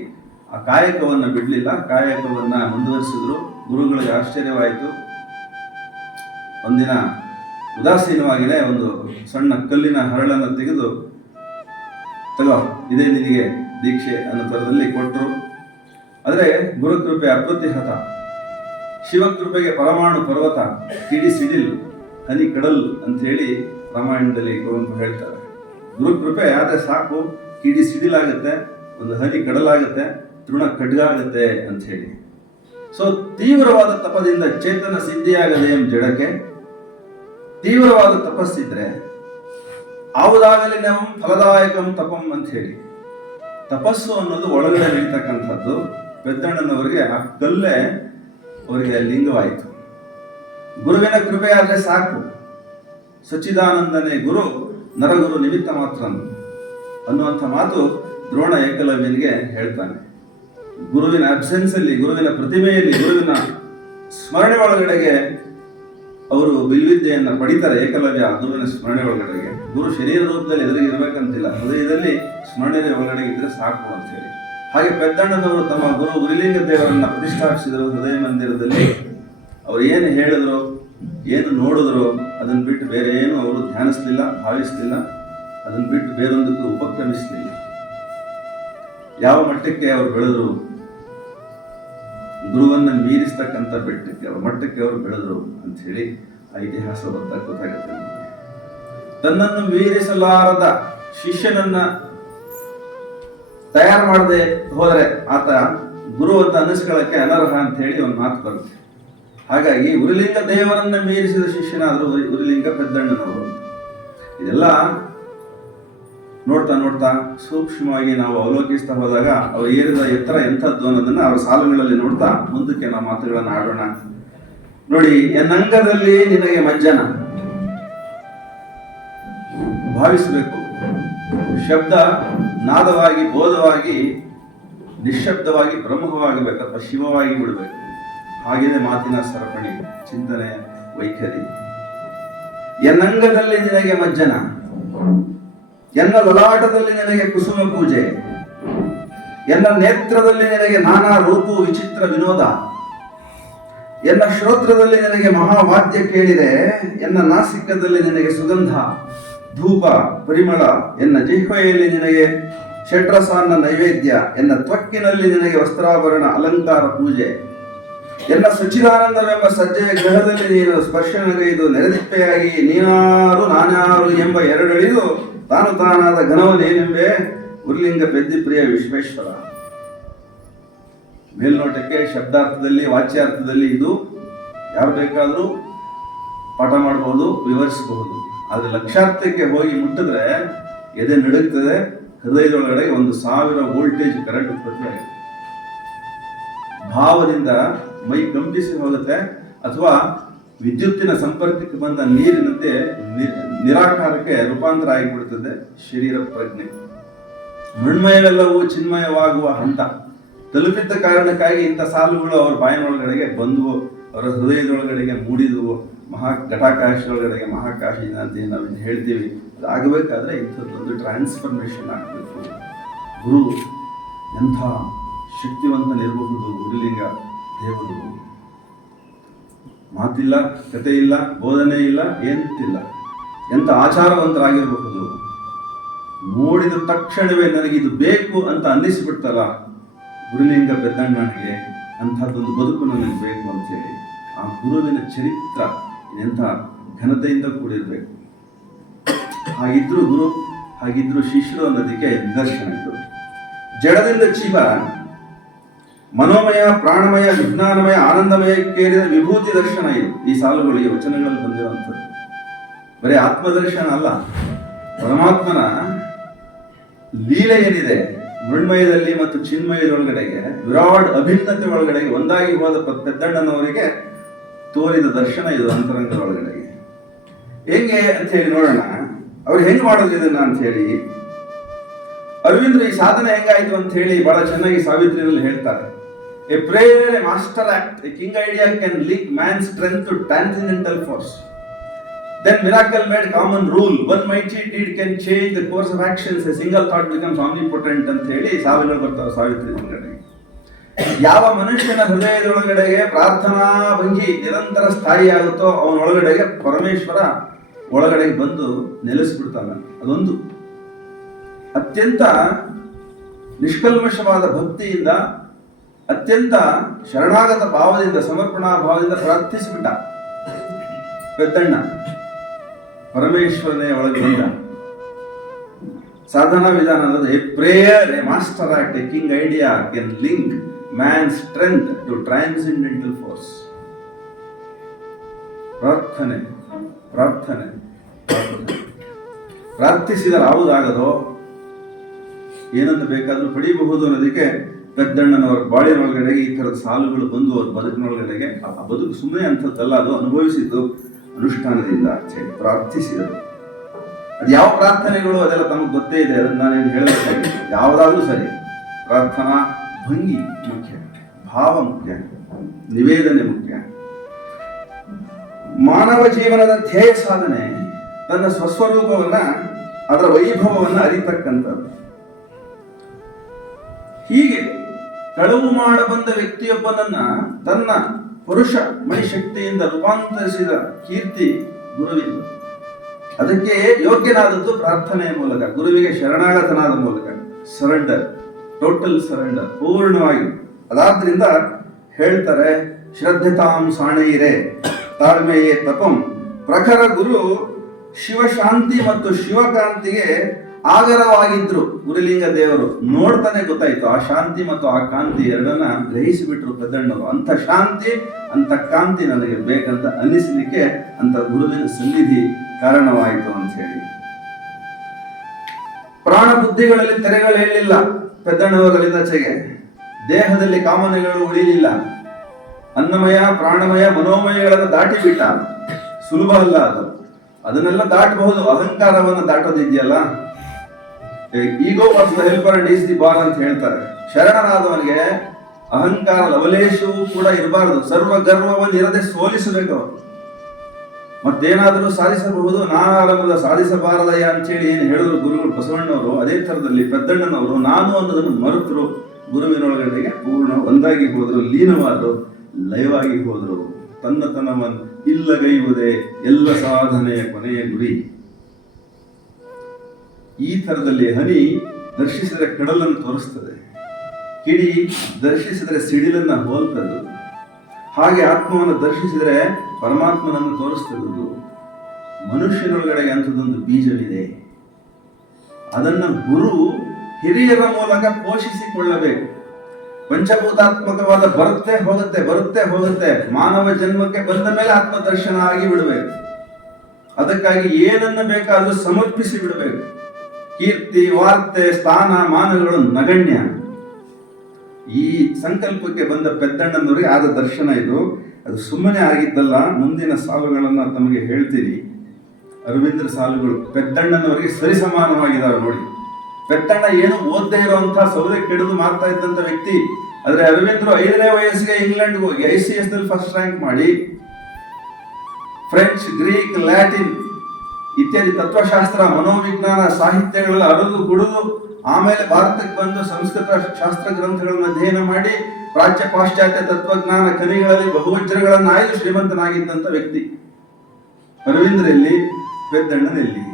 ಆ ಕಾಯಕವನ್ನು ಬಿಡಲಿಲ್ಲ, ಕಾಯಕವನ್ನ ಮುಂದುವರಿಸಿದ್ರು. ಗುರುಗಳಿಗೆ ಆಶ್ಚರ್ಯವಾಯಿತು. ಒಂದಿನ ಉದಾಸೀನವಾಗಿಯೇ ಒಂದು ಸಣ್ಣ ಕಲ್ಲಿನ ಹರಳನ್ನು ತೆಗೆದು, ತಗೋ ಇದೇ ನಿನಗೆ ದೀಕ್ಷೆ ಅನ್ನೋ ಥರದಲ್ಲಿ ಕೊಟ್ಟರು. ಆದರೆ ಗುರುಕೃಪೆ ಅಪ್ರತಿಹತ, ಶಿವಕೃಪೆಗೆ ಪರಮಾಣು ಪರ್ವತ, ಕಿಡಿ ಸಿಡಿಲ್, ಹನಿ ಕಡಲ್ ಅಂತ ಹೇಳಿ ರಾಮಾಯಣದಲ್ಲಿ ಕುವೆಂಪು ಹೇಳ್ತಾರೆ. ಗುರುಕೃಪೆ ಆದರೆ ಸಾಕು, ಕಿಡಿ ಸಿಡಿಲಾಗುತ್ತೆ, ಒಂದು ಹನಿ ಕಡಲಾಗುತ್ತೆ, ತೃಣ ಖಡ್ಗಾಗುತ್ತೆ ಅಂತ ಹೇಳಿ. ಸೊ ತೀವ್ರವಾದ ತಪದಿಂದ ಚೇತನ ಸಿದ್ಧಿಯಾಗದೆ ಎಂಬ ಜಡಕ್ಕೆ ತೀವ್ರವಾದ ತಪಸ್ಸಿದ್ರೆ ಆವುದಾಗಲಿ ನಮ್ ಫಲದಾಯಕಂ ತಪಂ ಅಂತ ಹೇಳಿ. ತಪಸ್ಸು ಅನ್ನೋದು ಒಳಗಡೆ ನಡೀತಕ್ಕಂಥದ್ದು. ಪೆದ್ದಣ್ಣನವರಿಗೆ ಆ ಕಲ್ಲೇ ಅವರಿಗೆ ಲಿಂಗವಾಯಿತು. ಗುರುವಿನ ಕೃಪೆ ಆದರೆ ಸಾಕು, ಸಚ್ಚಿದಾನಂದನೇ ಗುರು ನರಗುರು ನಿಮಿತ್ತ ಮಾತ್ರ ಅನ್ನುವಂಥ ಮಾತು ದ್ರೋಣ ಏಕಲವ್ಯನಿಗೆ ಹೇಳ್ತಾನೆ. ಗುರುವಿನ ಅಬ್ಸೆನ್ಸ್ ಅಲ್ಲಿ, ಗುರುವಿನ ಪ್ರತಿಮೆಯಲ್ಲಿ, ಗುರುವಿನ ಸ್ಮರಣೆ ಒಳಗಡೆಗೆ ಅವರು ಬಿಲ್ವಿದ್ಯೆಯನ್ನು ಪಡಿತಾರೆ. ಏಕಲವ್ಯ ಗುರುವಿನ ಸ್ಮರಣೆ ಒಳಗಡೆಗೆ, ಗುರು ಶರೀರ ರೂಪದಲ್ಲಿ ಎದುರಿಗೆ ಇರಬೇಕಂತಿಲ್ಲ, ಹೃದಯದಲ್ಲಿ ಸ್ಮರಣೆ ಒಳಗಡೆಗೆ ಇದ್ರೆ ಸಾಕು ಅಂತ ಹೇಳಿ. ಹಾಗೆ ಪೆದ್ದಣ್ಣನವರು ತಮ್ಮ ಗುರು ಉರಿಲಿಂಗ ದೇವರನ್ನ ಪ್ರತಿಷ್ಠಾಪಿಸಿದರು ಹೃದಯ ಮಂದಿರದಲ್ಲಿ. ಅವ್ರು ಏನು ಹೇಳಿದ್ರು, ಏನು ನೋಡಿದ್ರು, ಅದನ್ನು ಬಿಟ್ಟು ಬೇರೆ ಏನು ಅವರು ಧ್ಯಾನಿಸ್ಲಿಲ್ಲ, ಭಾವಿಸ್ಲಿಲ್ಲ, ಅದನ್ನು ಬಿಟ್ಟು ಬೇರೊಂದಕ್ಕೂ ಉಪಕ್ರಮಿಸಲಿಲ್ಲ. ಯಾವ ಮಟ್ಟಕ್ಕೆ ಅವರು ಬೆಳೆದ್ರು, ಗುರುವನ್ನ ಮೀರಿಸ್ತಕ್ಕಂಥ ಮಟ್ಟಕ್ಕೆ ಅವರು ಬೆಳೆದ್ರು ಅಂತ ಹೇಳಿ ಆ ಇತಿಹಾಸ ಗೊತ್ತಾಗುತ್ತೆ. ತನ್ನನ್ನು ಮೀರಿಸಲಾರದ ಶಿಷ್ಯನನ್ನ ತಯಾರು ಮಾಡದೆ ಹೋದರೆ ಆತ ಗುರು ಅಂತ ಅನಿಸ್ಕೊಳ್ಳಕ್ಕೆ ಅನರ್ಹ ಅಂತ ಹೇಳಿ ಒಂದು ಮಾತು ಬರುತ್ತೆ. ಹಾಗಾಗಿ ಉರಿಲಿಂಗ ದೇವರನ್ನ ಮೀರಿಸಿದ ಶಿಷ್ಯನಾದ್ರು ಉರಿಲಿಂಗ ಪೆದ್ದಣ್ಣನವರು. ಇದೆಲ್ಲ ನೋಡ್ತಾ ನೋಡ್ತಾ ಸೂಕ್ಷ್ಮವಾಗಿ ನಾವು ಅವಲೋಕಿಸ್ತಾ ಹೋದಾಗ ಅವರು ಏರಿದ ಎತ್ತರ ಎಂಥದ್ದು ಅನ್ನೋದನ್ನ ಅವರ ಸಾಲುಗಳಲ್ಲಿ ನೋಡ್ತಾ ಮುಂದಕ್ಕೆ ನಾವು ಮಾತುಗಳನ್ನು ಆಡೋಣ. ನೋಡಿ, ಎನ್ನಂಗದಲ್ಲಿ ನಿನಗೆ ಮಂಜನ ಭಾವಿಸಬೇಕು. ಶಬ್ದ ನಾದವಾಗಿ, ಬೋಧವಾಗಿ, ನಿಶ್ಶಬ್ದವಾಗಿ ಬ್ರಹ್ಮವಾಗಬೇಕು ಅಥವಾ ಶಿವವಾಗಿ ಬಿಡಬೇಕು. ಹಾಗೆಯೇ ಮಾತಿನ ಸರಪಣಿ, ಚಿಂತನೆ, ವೈಖರಿ. ಎನ್ನಂಗದಲ್ಲಿ ನಿನಗೆ ಮಜ್ಜನ, ಎನ್ನ ಲಲಾಟದಲ್ಲಿ ನಿನಗೆ ಕುಸುಮ ಪೂಜೆ, ಎನ್ನ ನೇತ್ರದಲ್ಲಿ ನಿನಗೆ ನಾನಾ ರೂಪು ವಿಚಿತ್ರ ವಿನೋದ, ಎನ್ನ ಶ್ರೋತ್ರದಲ್ಲಿ ನಿನಗೆ ಮಹಾವಾದ್ಯ ಕೇಳಿದೆ, ಎನ್ನ ನಾಸಿಕದಲ್ಲಿ ನಿನಗೆ ಸುಗಂಧ ಧೂಪ ಪರಿಮಳ, ಎನ್ನ ಜಿಹ್ವೆಯಲ್ಲಿ ನಿನಗೆ ಷಡ್ರಸಾನ್ನ ನೈವೇದ್ಯ, ಎನ್ನ ತ್ವಕ್ಕಿನಲ್ಲಿ ನಿನಗೆ ವಸ್ತ್ರಾಭರಣ ಅಲಂಕಾರ ಪೂಜೆ, ಎನ್ನ ಸಚ್ಚಿದಾನಂದವೆಂಬ ಸಜ್ಜೆಯ ಗ್ರಹದಲ್ಲಿ ನೀನು ಸ್ಪರ್ಶನಗೈದು ನೆರೆದಿಪ್ಪೆಯಾಗಿ ನೀನಾರು ನಾನ್ಯಾರು ಎಂಬ ಎರಡಳಿದು ತಾನು ತಾನಾದ ಘನವನೇನೆಂಬೆ ಉರ್ಲಿಂಗ ಪೆದ್ದಿಪ್ರಿಯ ವಿಶ್ವೇಶ್ವರ. ಮೇಲ್ನೋಟಕ್ಕೆ ಶಬ್ದಾರ್ಥದಲ್ಲಿ, ವಾಚ್ಯಾರ್ಥದಲ್ಲಿ ಇದು ಯಾರು ಬೇಕಾದರೂ ಪಾಠ ಮಾಡಬಹುದು, ವಿವರಿಸಬಹುದು. ಆದರೆ ಲಕ್ಷಾರ್ಥಕ್ಕೆ ಹೋಗಿ ಮುಟ್ಟಿದ್ರೆ ಎದೆ ನಡುಗ್ತದೆ, ಹೃದಯದೊಳಗಡೆ 1000 ವೋಲ್ಟೇಜ್ ಕರೆಂಟ್ ಉತ್ಪತ್ತಿ ಆಗುತ್ತೆ. ಭಾವದಿಂದ ಮೈ ಕಂಪಿಸಿ ಹೋಗುತ್ತೆ, ಅಥವಾ ವಿದ್ಯುತ್ತಿನ ಸಂಪರ್ಕಕ್ಕೆ ಬಂದ ನೀರಿನಂತೆ ನಿರಾಕಾರಕ್ಕೆ ರೂಪಾಂತರ ಆಗಿಬಿಡುತ್ತದೆ ಶರೀರ ಪ್ರಜ್ಞೆ. ಮೃಣ್ಮಯವೆಲ್ಲವೂ ಚಿನ್ಮಯವಾಗುವ ಹಂತ ತಲುಪಿದ್ದ ಕಾರಣಕ್ಕಾಗಿ ಇಂಥ ಸಾಲುಗಳು ಅವರ ಬಾಯಿನೊಳಗಡೆಗೆ ಬಂದವು, ಅವರ ಹೃದಯದೊಳಗಡೆಗೆ ಮೂಡಿದವು. ಘಟಾಕಾಶದೊಳಗಡೆಗೆ ಮಹಾಕಾಶಿ ಅಂತ ನಾವು ಹೇಳ್ತೀವಿ. ಅದಾಗಬೇಕಾದ್ರೆ ಇಂಥದ್ದೊಂದು ಟ್ರಾನ್ಸ್ಫರ್ಮೇಷನ್ ಆಗಬೇಕು. ಗುರು ಎಂಥ ಶಕ್ತಿವಂತನಿರಬಹುದು ಉರಿಲಿಂಗ ದೇವರು. ಮಾತಿಲ್ಲ, ಕತೆ ಇಲ್ಲ, ಬೋಧನೆ ಇಲ್ಲ, ಎಂತಿಲ್ಲ, ಎಂಥ ಆಚಾರವಂತರಾಗಿರಬಹುದು. ನೋಡಿದ ತಕ್ಷಣವೇ ನನಗಿದು ಬೇಕು ಅಂತ ಅನ್ನಿಸಿಬಿಡ್ತಲ್ಲ ಗುರುಲಿಂಗ ಪೆದ್ದಣ್ಣನಿಗೆ, ಅಂಥದ್ದೊಂದು ಬದುಕು ನನಗೆ ಬೇಕು ಅಂತ ಹೇಳಿ. ಆ ಗುರುವಿನ ಚರಿತ್ರ ಎಂಥ ಘನತೆಯಿಂದ ಕೂಡಿರಬೇಕು. ಹಾಗಿದ್ರು ಗುರು, ಹಾಗಿದ್ರು ಶಿಷ್ಯರು ಅನ್ನೋದಕ್ಕೆ ನಿದರ್ಶನಗಳು. ಜಡದಿಂದ ಜೀವ ಮನೋಮಯ, ಪ್ರಾಣಮಯ, ವಿಜ್ಞಾನಮಯ, ಆನಂದಮಯಕ್ಕೇರಿದ ವಿಭೂತಿ ದರ್ಶನ ಇದು. ಈ ಸಾಲುಗಳು, ಈ ವಚನಗಳಲ್ಲಿ ಬಂದಿರುವಂಥದ್ದು ಬರೀ ಆತ್ಮದರ್ಶನ ಅಲ್ಲ, ಪರಮಾತ್ಮನ ಲೀಲೆ ಏನಿದೆ ಮೃಣ್ಮಯದಲ್ಲಿ ಮತ್ತು ಚಿನ್ಮಯದೊಳಗಡೆಗೆ, ವಿರಾಟ್ ಅಭಿನ್ನತೆ ಒಳಗಡೆಗೆ ಒಂದಾಗಿ ಹೋದ ಪೆದ್ದಣ್ಣನವರಿಗೆ ತೋರಿದ ದರ್ಶನ ಇದು ಅಂತರಂಗದ ಒಳಗಡೆಗೆ. ಹೆಂಗೆ ಅಂತ ಹೇಳಿ ನೋಡೋಣ. ಅವ್ರು ಹೆಂಗ್ ಮಾಡೋದು ಇದನ್ನ ಅಂತ ಹೇಳಿ. ಅರವಿಂದ್ರ ಈ ಸಾಧನೆ ಹೆಂಗಾಯ್ತು ಅಂತ ಹೇಳಿ ಬಹಳ ಚೆನ್ನಾಗಿ ಸಾವಿತ್ರಿಯಲ್ಲಿ ಹೇಳ್ತಾರೆ. A prayer, a master act, a king idea can link man strength to transcendental force. Then miracle made common rule. One mighty deed can change the course of actions. A single thought becomes omnipotent ಅಂತ ಹೇಳಿ ಸಾಲುಗಳು ಬರ್ತಾವೆ ಸಾವಿತ್ರಿ ಒಳಗಡೆಗೆ. ಯಾವ ಮನುಷ್ಯನ ಹೃದಯದೊಳಗಡೆಗೆ ಪ್ರಾರ್ಥನಾ ಭಂಗಿ ನಿರಂತರ ಸ್ಥಾಯಿ ಆಗುತ್ತೋ ಅವನೊಳಗಡೆಗೆ ಪರಮೇಶ್ವರ ಒಳಗಡೆಗೆ ಬಂದು ನೆಲೆಸಿಬಿಡ್ತಾನೆ. ಅದೊಂದು ಅತ್ಯಂತ ನಿಷ್ಕಲ್ಮಶವಾದ ಭಕ್ತಿಯಿಂದ, ಅತ್ಯಂತ ಶರಣಾಗತ ಭಾವದಿಂದ, ಸಮರ್ಪಣಾ ಭಾವದಿಂದ ಪ್ರಾರ್ಥಿಸಿಬಿಟ್ಟ ಪೆದ್ದಣ್ಣ. ಪರಮೇಶ್ವರನೇ ಒಳಗೆ ಬಂದ. ಸಾಧನಾ ವಿಧಾನ ಅನ್ನೋದು a prayer, a master act, a king idea can link man strength to transcendental force. ಪ್ರಾರ್ಥನೆ ಪ್ರಾರ್ಥನೆ ಪ್ರಾರ್ಥನೆ. ಪ್ರಾರ್ಥಿಸಿದರೆ ಯಾವುದಾಗದೋ ಏನನ್ನು ಬೇಕಾದರೂ ಪಡೆಯಬಹುದು ಅನ್ನೋದಕ್ಕೆ ಪೆದ್ದಣ್ಣನವರ ಬಾಳಿನೊಳಗಡೆಗೆ ಈ ಥರದ ಸಾಲುಗಳು ಬಂದು ಅವ್ರ ಬದುಕಿನೊಳಗಡೆಗೆ ಆ ಬದುಕು ಸುಮ್ಮನೆ ಅಂಥದ್ದಲ್ಲ, ಅದು ಅನುಭವಿಸಿದ್ದು ಅನುಷ್ಠಾನದಿಂದ ಪ್ರಾರ್ಥಿಸಿದರು. ಅದು ಯಾವ ಪ್ರಾರ್ಥನೆಗಳು ಅದೆಲ್ಲ ತಮಗೆ ಗೊತ್ತೇ ಇದೆ, ಅದನ್ನು ನಾನೇನು ಹೇಳಬೇಕಾಗಿಲ್ಲ. ಯಾವುದಾದ್ರೂ ಸರಿ, ಪ್ರಾರ್ಥನಾ ಭಂಗಿ ಮುಖ್ಯ, ಭಾವ ಮುಖ್ಯ, ನಿವೇದನೆ ಮುಖ್ಯ. ಮಾನವ ಜೀವನದ ಧ್ಯೇಯ ಸಾಧನೆ ತನ್ನ ಸ್ವಸ್ವರೂಪವನ್ನ, ಅದರ ವೈಭವವನ್ನ ಅರಿತಕ್ಕಂಥದ್ದು. ಹೀಗೆ ಕಳವು ಮಾಡಬಂದ ವ್ಯಕ್ತಿಯೊಬ್ಬನನ್ನ ತನ್ನ ಪುರುಷ ಮಣಿಶಕ್ತಿಯಿಂದ ರೂಪಾಂತರಿಸಿದ ಕೀರ್ತಿ ಗುರುವಿನ. ಅದಕ್ಕೆ ಯೋಗ್ಯನಾದದ್ದು ಪ್ರಾರ್ಥನೆಯ ಮೂಲಕ, ಗುರುವಿಗೆ ಶರಣಾಗತನಾದ ಮೂಲಕ. ಸರೆಂಡರ್, ಟೋಟಲ್ ಸರೆಂಡರ್, ಪೂರ್ಣವಾಗಿ. ಅದಾದ್ರಿಂದ ಹೇಳ್ತಾರೆ, ಶ್ರದ್ಧೆತಾಂ ಸಾಣೆಯಿರೆ ತಾಳ್ಮೆಯೇ ತಪಂ. ಪ್ರಖರ ಗುರು ಶಿವಶಾಂತಿ ಮತ್ತು ಶಿವಕಾಂತಿಗೆ ಆಗರವಾಗಿದ್ರು. ಗುರುಲಿಂಗ ದೇವರು ನೋಡ್ತಾನೆ ಗೊತ್ತಾಯ್ತು, ಆ ಶಾಂತಿ ಮತ್ತು ಆ ಕಾಂತಿ ಎರಡನ್ನ ಗ್ರಹಿಸಿಬಿಟ್ರು ಪೆದ್ದಣ್ಣವರು. ಅಂತ ಶಾಂತಿ, ಅಂತ ಕಾಂತಿ ನನಗೆ ಬೇಕಂತ ಅನ್ನಿಸಲಿಕ್ಕೆ ಅಂತ ಗುರುವಿನ ಸನ್ನಿಧಿ ಕಾರಣವಾಯಿತು ಅಂತ ಹೇಳಿ. ಪ್ರಾಣ ಬುದ್ಧಿಗಳಲ್ಲಿ ತೆರೆಗಳು ಹೇಳಿಲ್ಲ ಪೆದ್ದಣ್ಣವರಲ್ಲಿಂದಚೆಗೆ. ದೇಹದಲ್ಲಿ ಕಾಮನೆಗಳು ಉಳಿಲಿಲ್ಲ. ಅನ್ನಮಯ, ಪ್ರಾಣಮಯ, ಮನೋಮಯಗಳನ್ನು ದಾಟಿ ಬಿಟ್ಟ. ಸುಲಭ ಅಲ್ಲ ಅದು, ಅದನ್ನೆಲ್ಲ ದಾಟಬಹುದು. ಅಹಂಕಾರವನ್ನು ದಾಟೋದಿದೆಯಲ್ಲ, ego was the helper and is the bar ಅಂತ ಹೇಳ್ತಾರೆ. ಶರಣನಾದವನಿಗೆ ಅಹಂಕಾರ ಲವಲೇಶವೂ ಕೂಡ ಇರಬಾರದು. ಸರ್ವ ಗರ್ವವನ್ನು ಇರದೆ ಸೋಲಿಸಬೇಕು ಅವರು. ಮತ್ತೇನಾದರೂ ಸಾಧಿಸಬಹುದು, ನಾನಾರಂಭದ ಸಾಧಿಸಬಾರದಯ್ಯ ಅಂತೇಳಿ ಏನು ಹೇಳಿದ್ರು ಗುರುಗಳು ಬಸವಣ್ಣವರು. ಅದೇ ಥರದಲ್ಲಿ ಪೆದ್ದಣ್ಣನವರು ನಾನು ಅನ್ನೋದನ್ನು ಮರೆತರು. ಗುರುವಿನೊಳಗಡೆಗೆ ಪೂರ್ಣ ಒಂದಾಗಿ ಹೋದರು, ಲೀನವಾದರು, ಲಯವಾಗಿ ಹೋದರು. ತನ್ನತನವನ್ನು ಇಲ್ಲಗೈಯುವುದೇ ಎಲ್ಲ ಸಾಧನೆಯ ಕೊನೆಯ ಗುರಿ. ಈ ಥರದಲ್ಲಿ ಹನಿ ದರ್ಶಿಸಿದರೆ ಕಡಲನ್ನು ತೋರಿಸ್ತದೆ, ಕಿಡಿ ದರ್ಶಿಸಿದರೆ ಸಿಡಿಲನ್ನು ಹೋಲ್ತದ್ದು. ಹಾಗೆ ಆತ್ಮವನ್ನು ದರ್ಶಿಸಿದರೆ ಪರಮಾತ್ಮನನ್ನು ತೋರಿಸ್ತದ್ದು. ಮನುಷ್ಯನೊಳಗಡೆ ಅಂಥದ್ದೊಂದು ಬೀಜವಿದೆ. ಅದನ್ನು ಗುರು ಹಿರಿಯರ ಮೂಲಕ ಪೋಷಿಸಿಕೊಳ್ಳಬೇಕು. ಪಂಚಭೂತಾತ್ಮಕವಾದ ಬರುತ್ತೆ ಹೋಗುತ್ತೆ, ಬರುತ್ತೆ ಹೋಗುತ್ತೆ. ಮಾನವ ಜನ್ಮಕ್ಕೆ ಬಂದ ಮೇಲೆ ಆತ್ಮದರ್ಶನ ಆಗಿ ಬಿಡಬೇಕು. ಅದಕ್ಕಾಗಿ ಏನನ್ನು ಬೇಕಾದರೂ ಸಮರ್ಪಿಸಿ ಬಿಡಬೇಕು. ಕೀರ್ತಿ, ವಾರ್ತೆ, ಸ್ಥಾನ, ಮಾನಗಳು ನಗಣ್ಯ. ಈ ಸಂಕಲ್ಪಕ್ಕೆ ಬಂದ ಪೆದ್ದಣ್ಣನವರಿಗೆ ಆದ ದರ್ಶನ ಇದು. ಅದು ಸುಮ್ಮನೆ ಆಗಿದ್ದಲ್ಲ. ಮುಂದಿನ ಸಾಲುಗಳನ್ನು ತಮಗೆ ಹೇಳ್ತೀನಿ. ಅರವಿಂದ್ರ ಸಾಲುಗಳು ಪೆದ್ದಣ್ಣನವರಿಗೆ ಸರಿಸಮಾನವಾಗಿದ್ದಾವೆ ನೋಡಿ. ಪೆದ್ದಣ್ಣ ಏನು ಓದದೇ ಇರುವಂತಹ ಸೌದೆ ಕೆಡದು ಮಾಡ್ತಾ ಇದ್ದಂಥ ವ್ಯಕ್ತಿ. ಆದರೆ ಅರವಿಂದ್ರು 5ನೇ ವಯಸ್ಸಿಗೆ ಇಂಗ್ಲೆಂಡ್ಗೆ ಹೋಗಿ ICS ನಲ್ಲಿ ಫಸ್ಟ್ ರ್ಯಾಂಕ್ ಮಾಡಿ, ಫ್ರೆಂಚ್, ಗ್ರೀಕ್, ಲ್ಯಾಟಿನ್ ಇತ್ಯಾದಿ ತತ್ವಶಾಸ್ತ್ರ, ಮನೋವಿಜ್ಞಾನ, ಸಾಹಿತ್ಯಗಳೆಲ್ಲ ಅರದು ಕುಡಿದು ಆಮೇಲೆ ಭಾರತಕ್ಕೆ ಬಂದು ಸಂಸ್ಕೃತ ಶಾಸ್ತ್ರ ಗ್ರಂಥಗಳನ್ನು ಅಧ್ಯಯನ ಮಾಡಿ ಪ್ರಾಚ್ಯ ಪಾಶ್ಚಾತ್ಯ ತತ್ವಜ್ಞಾನ ಕಲಿಗಳಲ್ಲಿ ಬಹುವಜ್ರಗಳನ್ನು ಆಯ್ದು ಶ್ರೀಮಂತನಾಗಿದ್ದಂಥ ವ್ಯಕ್ತಿ. ಅರವಿಂದ್ರಲ್ಲಿ, ಪೆದ್ದಣ್ಣನಲ್ಲಿ.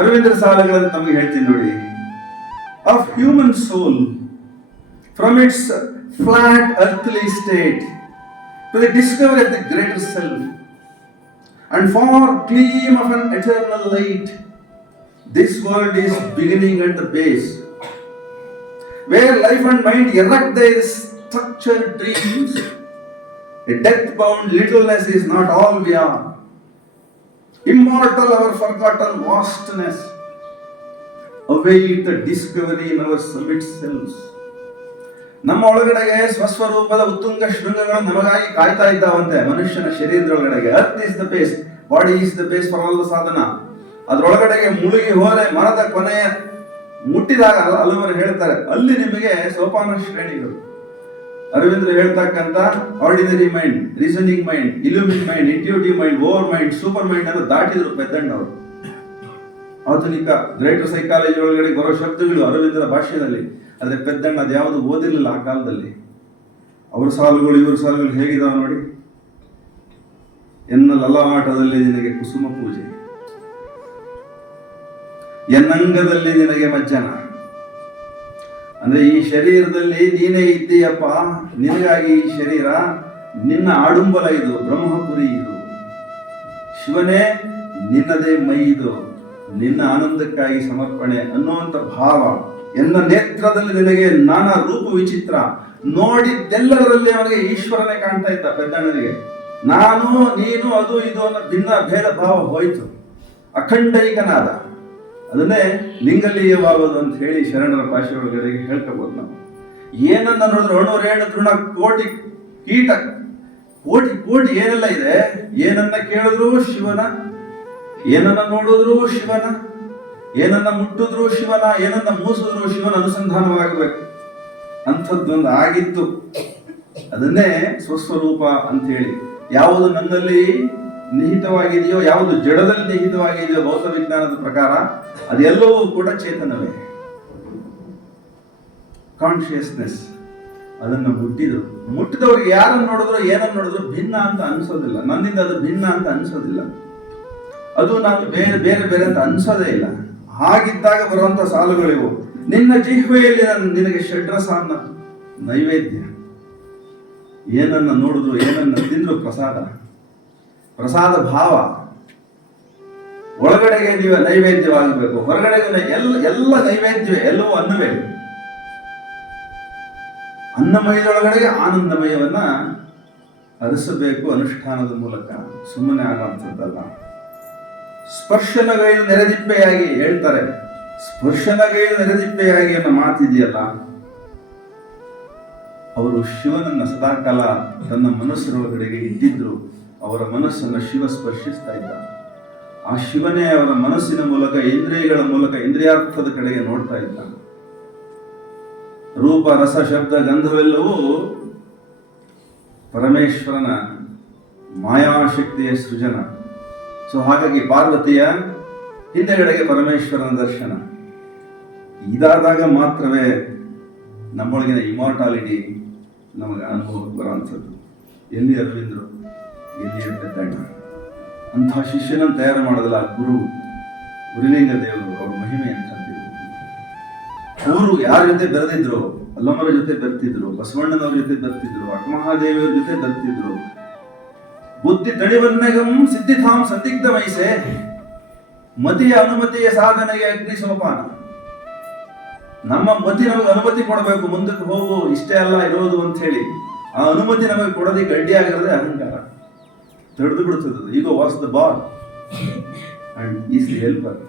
ಅರವಿಂದ್ರ ಸಾಲುಗಳನ್ನು ತಮಗೆ ಹೇಳ್ತೀನಿ ನೋಡಿ. Of human soul from its flat earthly state to the discovery of the greater self and for gleam of an eternal light, this world is beginning at the base, where life and mind erect their structured dreams. A death-bound littleness is not all we are. Immortal our forgotten vastness, await the discovery in our summit selves. ನಮ್ಮ ಒಳಗಡೆಗೆ ಸ್ವಸ್ವರೂಪದ ಉತ್ತುಂಗ ಶೃಂಗಗಳು ನಮಗಾಗಿ ಕಾಯ್ತಾ ಇದ್ದಾವಂತೆ. ಮನುಷ್ಯನ ಶರೀರದೊಳಗಡೆಗೆ earth is the base, body is the base for all the sadhana. ಅದರೊಳಗಡೆಗೆ ಮುಳುಗಿ ಹೋದರೆ ಮರದ ಕೊನೆಯ ಮುಟ್ಟಿದಾಗ ಹಲವರು ಹೇಳ್ತಾರೆ, ಅಲ್ಲಿ ನಿಮಗೆ ಸೋಪಾನ ಶ್ರೇಣಿಗಳು. ಅರವಿಂದ್ರ ಹೇಳ್ತಕ್ಕಂಥ ordinary mind, reasoning mind, illumined mind, intuitive mind, overmind, supermind ಅನ್ನು ದಾಟಿದ್ರು ಪೆದ್ದಣ್ಣವರು. ಆಧುನಿಕ ಗ್ರೇಟರ್ ಸೈಕಾಲಜಿ ಒಳಗಡೆ ಬರೋ ಶಬ್ದಗಳು ಅರವಿಂದರ ಭಾಷೆಯಲ್ಲಿ. ಆದರೆ ಪೆದ್ದಣ್ಣ ಅದು ಯಾವುದು ಓದಿರಲಿಲ್ಲ ಆ ಕಾಲದಲ್ಲಿ. ಅವ್ರ ಸಾಲುಗಳು ಇವ್ರ ಸಾಲುಗಳು ಹೇಗಿದಾವೆ ನೋಡಿ. ಎನ್ನ ಲಲಾಟದಲ್ಲಿ ನಿನಗೆ ಕುಸುಮ ಪೂಜೆ, ಎನ್ನಂಗದಲ್ಲಿ ನಿನಗೆ ಮಜ್ಜನ. ಅಂದ್ರೆ ಈ ಶರೀರದಲ್ಲಿ ನೀನೇ ಇದ್ದೀಯಪ್ಪ, ನಿನಗಾಗಿ ಈ ಶರೀರ, ನಿನ್ನ ಆಡುಂಬಲ ಇದು, ಬ್ರಹ್ಮಪುರಿ ಇದು. ಶಿವನೇ ನಿನ್ನದೇ ಮೈ ಇದು, ನಿನ್ನ ಆನಂದಕ್ಕಾಗಿ ಸಮರ್ಪಣೆ ಅನ್ನುವಂಥ ಭಾವ. ಎನ್ನ ನೇತ್ರದಲ್ಲಿ ನಿನಗೆ ನಾನಾ ರೂಪ ವಿಚಿತ್ರ. ನೋಡಿದ್ದೆಲ್ಲದರಲ್ಲಿ ಅವನಿಗೆ ಈಶ್ವರನೇ ಕಾಣ್ತಾ ಇದ್ದ ಪೆದ್ದಣ್ಣನಿಗೆ. ನಾನು, ನೀನು, ಅದು ಇದು ಅನ್ನೋ ಭಿನ್ನ ಭೇದ ಭಾವ ಹೋಯಿತು. ಅಖಂಡೈಕನಾದ. ಅದನ್ನೇ ಲಿಂಗಲೀಯವಾಗುವುದು ಅಂತ ಹೇಳಿ ಶರಣರ ಭಾಷೆ ಒಳಗಡೆಗೆ ಹೇಳ್ಕೋಬಹುದು ನಾವು. ಏನನ್ನ ನೋಡಿದ್ರು ಅಣು ರೇಣು ತೃಣ ಕೋಟಿ ಕೀಟ ಕೋಟಿ ಕೋಟಿ ಏನೆಲ್ಲ ಇದೆ. ಏನನ್ನ ಕೇಳಿದ್ರು ಶಿವನ, ಏನನ್ನ ನೋಡಿದ್ರು ಶಿವನ, ಏನನ್ನ ಮುಟ್ಟಿದ್ರು ಶಿವನ, ಏನನ್ನ ಮೂಸಿದ್ರು ಶಿವನ ಅನುಸಂಧಾನವಾಗಬೇಕು. ಅಂಥದ್ದೊಂದು ಆಗಿತ್ತು. ಅದನ್ನೇ ಸ್ವಸ್ವರೂಪ ಅಂತ ಹೇಳಿ. ಯಾವುದು ನನ್ನಲ್ಲಿ ನಿಹಿತವಾಗಿದೆಯೋ, ಯಾವುದು ಜಡದಲ್ಲಿ ನಿಹಿತವಾಗಿದೆಯೋ ಭೌತ ವಿಜ್ಞಾನದ ಪ್ರಕಾರ ಅದೆಲ್ಲವೂ ಕೂಡ ಚೇತನವೇ, ಕಾನ್ಶಿಯಸ್ನೆಸ್. ಅದನ್ನು ಮುಟ್ಟಿದವ್ರಿಗೆ ಯಾರನ್ನು ನೋಡಿದ್ರು ಏನನ್ನು ನೋಡಿದ್ರು ಭಿನ್ನ ಅಂತ ಅನ್ಸೋದಿಲ್ಲ. ನನ್ನಿಂದ ಅದು ಭಿನ್ನ ಅಂತ ಅನ್ಸೋದಿಲ್ಲ. ಅದು ನಾನು ಬೇರೆ ಬೇರೆ ಬೇರೆ ಅಂತ ಅನ್ಸೋದೇ ಇಲ್ಲ. ಹಾಗಿದ್ದಾಗ ಬರುವಂತ ಸಾಲುಗಳಿವು. ನಿನ್ನ ಜಿಹ್ವೆಯಲ್ಲಿ ನಿನಗೆ ಷಡ್ರಸ ಅನ್ನ ನೈವೇದ್ಯ. ಏನನ್ನ ನೋಡಿದ್ರು ಏನನ್ನ ತಿಂದ್ರು ಪ್ರಸಾದ, ಪ್ರಸಾದ ಭಾವ. ಒಳಗಡೆಗೆ ನೀವು ನೈವೇದ್ಯವಾಗಬೇಕು, ಹೊರಗಡೆಗೆ ಎಲ್ಲ ನೈವೇದ್ಯವೇ, ಎಲ್ಲವೂ ಅನ್ನವೇ. ಅನ್ನಮಯದೊಳಗಡೆಗೆ ಆನಂದಮಯವನ್ನ ಅರಿಸಬೇಕು ಅನುಷ್ಠಾನದ ಮೂಲಕ, ಸುಮ್ಮನೆ ಆಗುವಂಥದ್ದಲ್ಲ. ಸ್ಪರ್ಶನಗೈಲು ನೆರೆದಿಪ್ಪೆಯಾಗಿ ಹೇಳ್ತಾರೆ. ಸ್ಪರ್ಶನಗೈಲು ನೆರೆದಿಪ್ಪೆಯಾಗಿ ಅನ್ನೋ ಮಾತಿದೆಯಲ್ಲ, ಅವರು ಶಿವನನ್ನ ಸದಾಕಾಲ ತನ್ನ ಮನಸ್ಸಿನೊಳಗಡೆಗೆ ಇಟ್ಟಿದ್ರು. ಅವರ ಮನಸ್ಸನ್ನು ಶಿವ ಸ್ಪರ್ಶಿಸ್ತಾ ಇದ್ದ. ಆ ಶಿವನೇ ಅವರ ಮನಸ್ಸಿನ ಮೂಲಕ, ಇಂದ್ರಿಯಗಳ ಮೂಲಕ, ಇಂದ್ರಿಯಾರ್ಥದ ಕಡೆಗೆ ನೋಡ್ತಾ ಇದ್ದ. ರೂಪ ರಸ ಶಬ್ದ ಗಂಧವೆಲ್ಲವೂ ಪರಮೇಶ್ವರನ ಮಾಯಾಶಕ್ತಿಯ ಸೃಜನ. ಸೊ ಹಾಗಾಗಿ ಪಾರ್ವತಿಯ ಹಿಂದೆಗಡೆಗೆ ಪರಮೇಶ್ವರನ ದರ್ಶನ. ಇದಾದಾಗ ಮಾತ್ರವೇ ನಮ್ಮೊಳಗಿನ ಇಮಾರ್ಟಾಲಿಟಿ ನಮಗೆ ಅನುಭವಕ್ಕೆ ಬರುವಂಥದ್ದು. ಎಲ್ಲಿ ಅರವಿಂದರು, ಎಲ್ಲಿ ಪೆದ್ದಣ್ಣ, ಅಂತಹ ಶಿಷ್ಯನನ್ನು ತಯಾರು ಮಾಡೋದಿಲ್ಲ ಗುರು, ಗುರುಲಿಂಗ ದೇವರು. ಅವ್ರ ಮಹಿಮೆ ಅಂತದ್ದು. ಅವರು ಯಾರ ಜೊತೆ ಬೆರೆದಿದ್ರು? ಅಲ್ಲಮ್ಮರ ಜೊತೆ ಬೆರ್ತಿದ್ರು, ಬಸವಣ್ಣನವ್ರ ಜೊತೆ ಬೆರ್ತಿದ್ರು, ಅಕ್ಕಮಹಾದೇವಿಯವ್ರ ಜೊತೆ ಬೆರ್ತಿದ್ರು. ಬುದ್ಧಿ ತಣಿವನ್ನಗಂ ಸಿದ್ಧಿಧಾಂ ಸಂದಿಗ್ಧ ವಯಸ್ಸೆ, ಮತಿಯ ಅನುಮತಿಯ ಸಾಧನೆಗೆ ಅಗ್ನಿ ಸೋಪಾನ. ನಮ್ಮ ಮತಿ ನಮಗೆ ಅನುಮತಿ ಕೊಡಬೇಕು, ಮುಂದಕ್ಕೆ ಹೋಗು, ಇಷ್ಟೇ ಅಲ್ಲ ಇರೋದು ಅಂತ ಹೇಳಿ. ಆ ಅನುಮತಿ ನಮಗೆ ಕೊಡೋದೇ ಗಡ್ಡಿಯಾಗಿರೋದೇ ಅಹಂಕಾರ. ತಡೆದು ಬಿಡುತ್ತದೆ. ಈಗ was the ball and is the helper.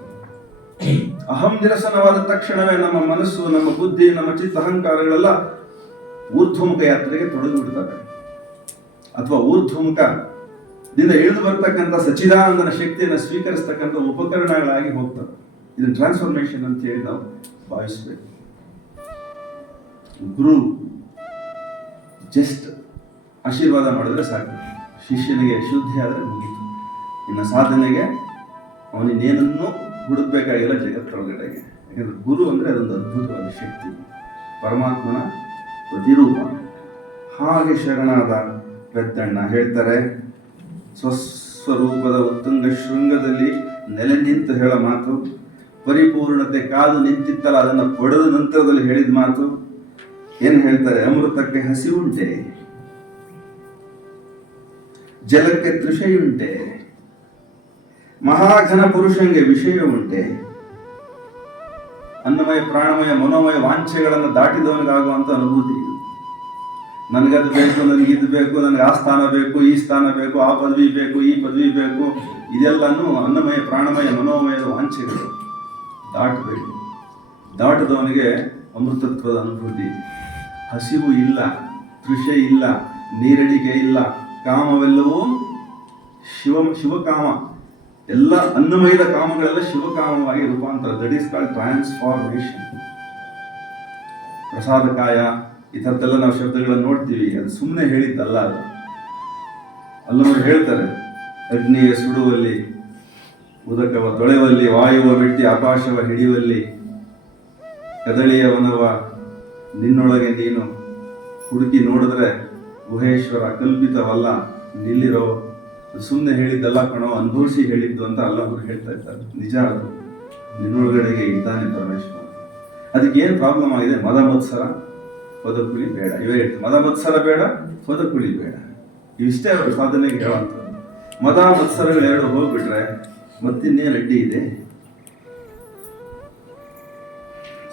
ಅಹಂ ನಿರಸನವಾದ ತಕ್ಷಣವೇ ನಮ್ಮ ಮನಸ್ಸು, ನಮ್ಮ ಬುದ್ಧಿ, ನಮ್ಮ ಚಿತ್ತ ಅಹಂಕಾರಗಳೆಲ್ಲ ಊರ್ಧ್ವಮುಖ ಯಾತ್ರೆಗೆ ತೊಡಗಿ ಬಿಡ್ತವೆ. ಅಥವಾ ಊರ್ಧ್ವಮುಖದಿಂದ ಇಳಿದು ಬರ್ತಕ್ಕಂಥ ಸಚ್ಚಿದಾನಂದನ ಶಕ್ತಿಯನ್ನು ಸ್ವೀಕರಿಸ್ತಕ್ಕಂಥ ಉಪಕರಣಗಳಾಗಿ ಹೋಗ್ತವೆ. ಇದನ್ನು ಟ್ರಾನ್ಸ್ಫಾರ್ಮೇಶನ್ ಅಂತ ಹೇಳಿ ನಾವು ಭಾವಿಸಬೇಕು. ಗುರು ಜಸ್ಟ್ ಆಶೀರ್ವಾದ ಮಾಡಿದ್ರೆ ಸಾಕು. ಶಿಷ್ಯನಿಗೆ ಶುದ್ಧಿ ಆದರೆ ಮುಗೀತು. ಇನ್ನು ಸಾಧನೆಗೆ ಅವನಿನ್ನೇನನ್ನೂ ಹುಡುಕ್ಬೇಕಾಗಿಲ್ಲ ಜಗತ್ತೊಳಗಡೆಗೆ. ಯಾಕಂದ್ರೆ ಗುರು ಅಂದರೆ ಅದೊಂದು ಅದ್ಭುತವಾದ ಶಕ್ತಿ, ಪರಮಾತ್ಮನ ಪ್ರತಿರೂಪ. ಹಾಗೆ ಶರಣಾದ ಪೆದ್ದಣ್ಣ ಹೇಳ್ತಾರೆ, ಸ್ವಸ್ವರೂಪದ ಉತ್ತುಂಗ ಶೃಂಗದಲ್ಲಿ ನೆಲೆ ನಿಂತು ಹೇಳೋ ಮಾತು, ಪರಿಪೂರ್ಣತೆ ಕಾದು ನಿಂತಿತ್ತಲ್ಲ ಅದನ್ನು ಪಡೆದ ನಂತರದಲ್ಲಿ ಹೇಳಿದ ಮಾತು. ಏನು ಹೇಳ್ತಾರೆ? ಅಮೃತಕ್ಕೆ ಹಸಿವುಂಟೆ, ಜಲಕ್ಕೆ ತೃಷೆಯುಂಟೆ, ಮಹಾಘನ ಪುರುಷಂಗೆ ವಿಷಯ ಉಂಟೆ. ಅನ್ನಮಯ ಪ್ರಾಣಮಯ ಮನೋಮಯ ವಾಂಛೆಗಳನ್ನು ದಾಟಿದವನಿಗಾಗುವಂತ ಅನುಭೂತಿ ಇದು. ನನಗದು ಬೇಕು, ನನಗಿದು ಬೇಕು, ನನಗೆ ಆ ಸ್ಥಾನ ಬೇಕು, ಈ ಸ್ಥಾನ ಬೇಕು, ಆ ಪದವಿ ಬೇಕು, ಈ ಪದವಿ ಬೇಕು, ಇದೆಲ್ಲನೂ ಅನ್ನಮಯ ಪ್ರಾಣಮಯ ಮನೋಮಯದ ವಾಂಛೆಗಳು. ದಾಟಬೇಕು. ದಾಟದವನಿಗೆ ಅಮೃತತ್ವದ ಅನುಭೂತಿ. ಹಸಿವು ಇಲ್ಲ, ತೃಷೆ ಇಲ್ಲ, ನೀರಡಿಕೆ ಇಲ್ಲ, ಕಾಮವೆಲ್ಲವೂ ಶಿವಕಾಮ. ಎಲ್ಲ ಅನ್ನಮಯದ ಕಾಮಗಳೆಲ್ಲ ಶಿವಕಾಮವಾಗಿ ರೂಪಾಂತರ. That is called transformation. ಪ್ರಸಾದಕಾಯ ಈ ಥರದ್ದೆಲ್ಲ ನಾವು ಶಬ್ದಗಳನ್ನು ನೋಡ್ತೀವಿ. ಅದು ಸುಮ್ಮನೆ ಹೇಳಿದ್ದಲ್ಲ. ಅದು ಅಲ್ಲವರು ಹೇಳ್ತಾರೆ, ಅಗ್ನಿಯ ಸುಡುವಲ್ಲಿ, ಉದಕವ ತೊಳೆವಲ್ಲಿ, ವಾಯುವ ಮೆಟ್ಟಿ ಆಕಾಶವ ಹಿಡಿಯುವಲ್ಲಿ, ಕದಳಿಯವನವ ನಿನ್ನೊಳಗೆ ನೀನು ಹುಡುಕಿ ನೋಡಿದ್ರೆ ಗುಹೇಶ್ವರ ಕಲ್ಪಿತವಲ್ಲ ನಿಲ್ಲಿರೋ. ಸುಮ್ಮನೆ ಹೇಳಿದ್ದಲ್ಲ ಕಣೋ, ಅನುಭವಿಸಿ ಹೇಳಿದ್ದು ಅಂತ ಅಲ್ಲವರು ಹೇಳ್ತಾ ಇದ್ದಾರೆ. ನಿಜ, ಅದು ನಿನ್ನೊಳಗಡೆಗೆ ಇದ್ದಾನೆ ಪರಮೇಶ್ವರ. ಅದಕ್ಕೆ ಏನು ಪ್ರಾಬ್ಲಮ್ ಆಗಿದೆ? ಮದ ಮತ್ಸರ ಪದಕುಳಿ ಬೇಡ. ಇವೇ ಹೇಳ್ತಾರೆ, ಮದ ಮತ್ಸರ ಬೇಡ, ಪದಕುಳಿ ಬೇಡ. ಇವಿಷ್ಟೇ ಅವರು ಸಾಧನೆಗೆ ಹೇಳುವಂಥದ್ದು. ಮದ ಮತ್ಸರಗಳೆರಡು ಹೋಗ್ಬಿಟ್ರೆ ಮತ್ತಿನ್ನೇನು ಅಡ್ಡಿ ಇದೆ?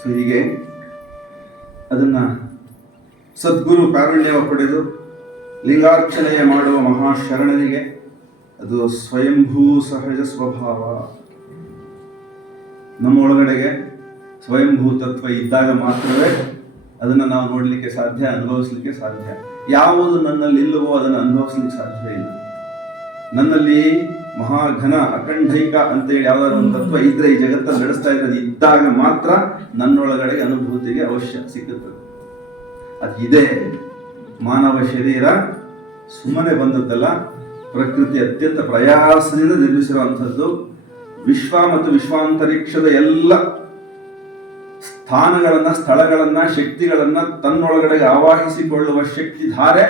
ಸೊ ಹೀಗೆ ಅದನ್ನ ಸದ್ಗುರು ಕಾರುಣ್ಯವ ಪಡೆದು ಲಿಂಗಾರ್ಚನೆಯ ಮಾಡುವ ಮಹಾಶರಣನಿಗೆ ಅದು ಸ್ವಯಂಭೂ ಸಹಜ ಸ್ವಭಾವ. ನಮ್ಮ ಒಳಗಡೆಗೆ ಸ್ವಯಂಭೂ ತತ್ವ ಇದ್ದಾಗ ಮಾತ್ರವೇ ಅದನ್ನು ನಾವು ನೋಡಲಿಕ್ಕೆ ಸಾಧ್ಯ, ಅನುಭವಿಸ್ಲಿಕ್ಕೆ ಸಾಧ್ಯ. ಯಾವುದು ನನ್ನಲ್ಲಿ ಇಲ್ಲವೋ ಅದನ್ನು ಅನುಭವಿಸ್ಲಿಕ್ಕೆ ಸಾಧ್ಯ ಇಲ್ಲ. ನನ್ನಲ್ಲಿ ಮಹಾಘನ ಅಖಂಡೈಕ ಅಂತೇಳಿ ಯಾವ್ದಾದ್ರು ಒಂದು ತತ್ವ ಇದ್ರೆ ಈ ಜಗತ್ತಲ್ಲಿ ನಡೆಸ್ತಾ ಇರೋದು ಇದ್ದಾಗ ಮಾತ್ರ ನನ್ನೊಳಗಡೆ ಅನುಭೂತಿಗೆ ಅವಶ್ಯ ಸಿಕ್ಕುತ್ತದೆ. ಅದಿದೆ. ಮಾನವ ಶರೀರ ಸುಮ್ಮನೆ ಬಂದದ್ದಲ್ಲ, ಪ್ರಕೃತಿ ಅತ್ಯಂತ ಪ್ರಯಾಸದಿಂದ ನಿರ್ಮಿಸಿರುವಂಥದ್ದು. ವಿಶ್ವ ಮತ್ತು ವಿಶ್ವಾಂತರಿಕ್ಷದ ಎಲ್ಲ ಸ್ಥಾನಗಳನ್ನ, ಸ್ಥಳಗಳನ್ನ, ಶಕ್ತಿಗಳನ್ನ ತನ್ನೊಳಗಡೆಗೆ ಆವಾಹಿಸಿಕೊಳ್ಳುವ ಶಕ್ತಿ ಧಾರೆ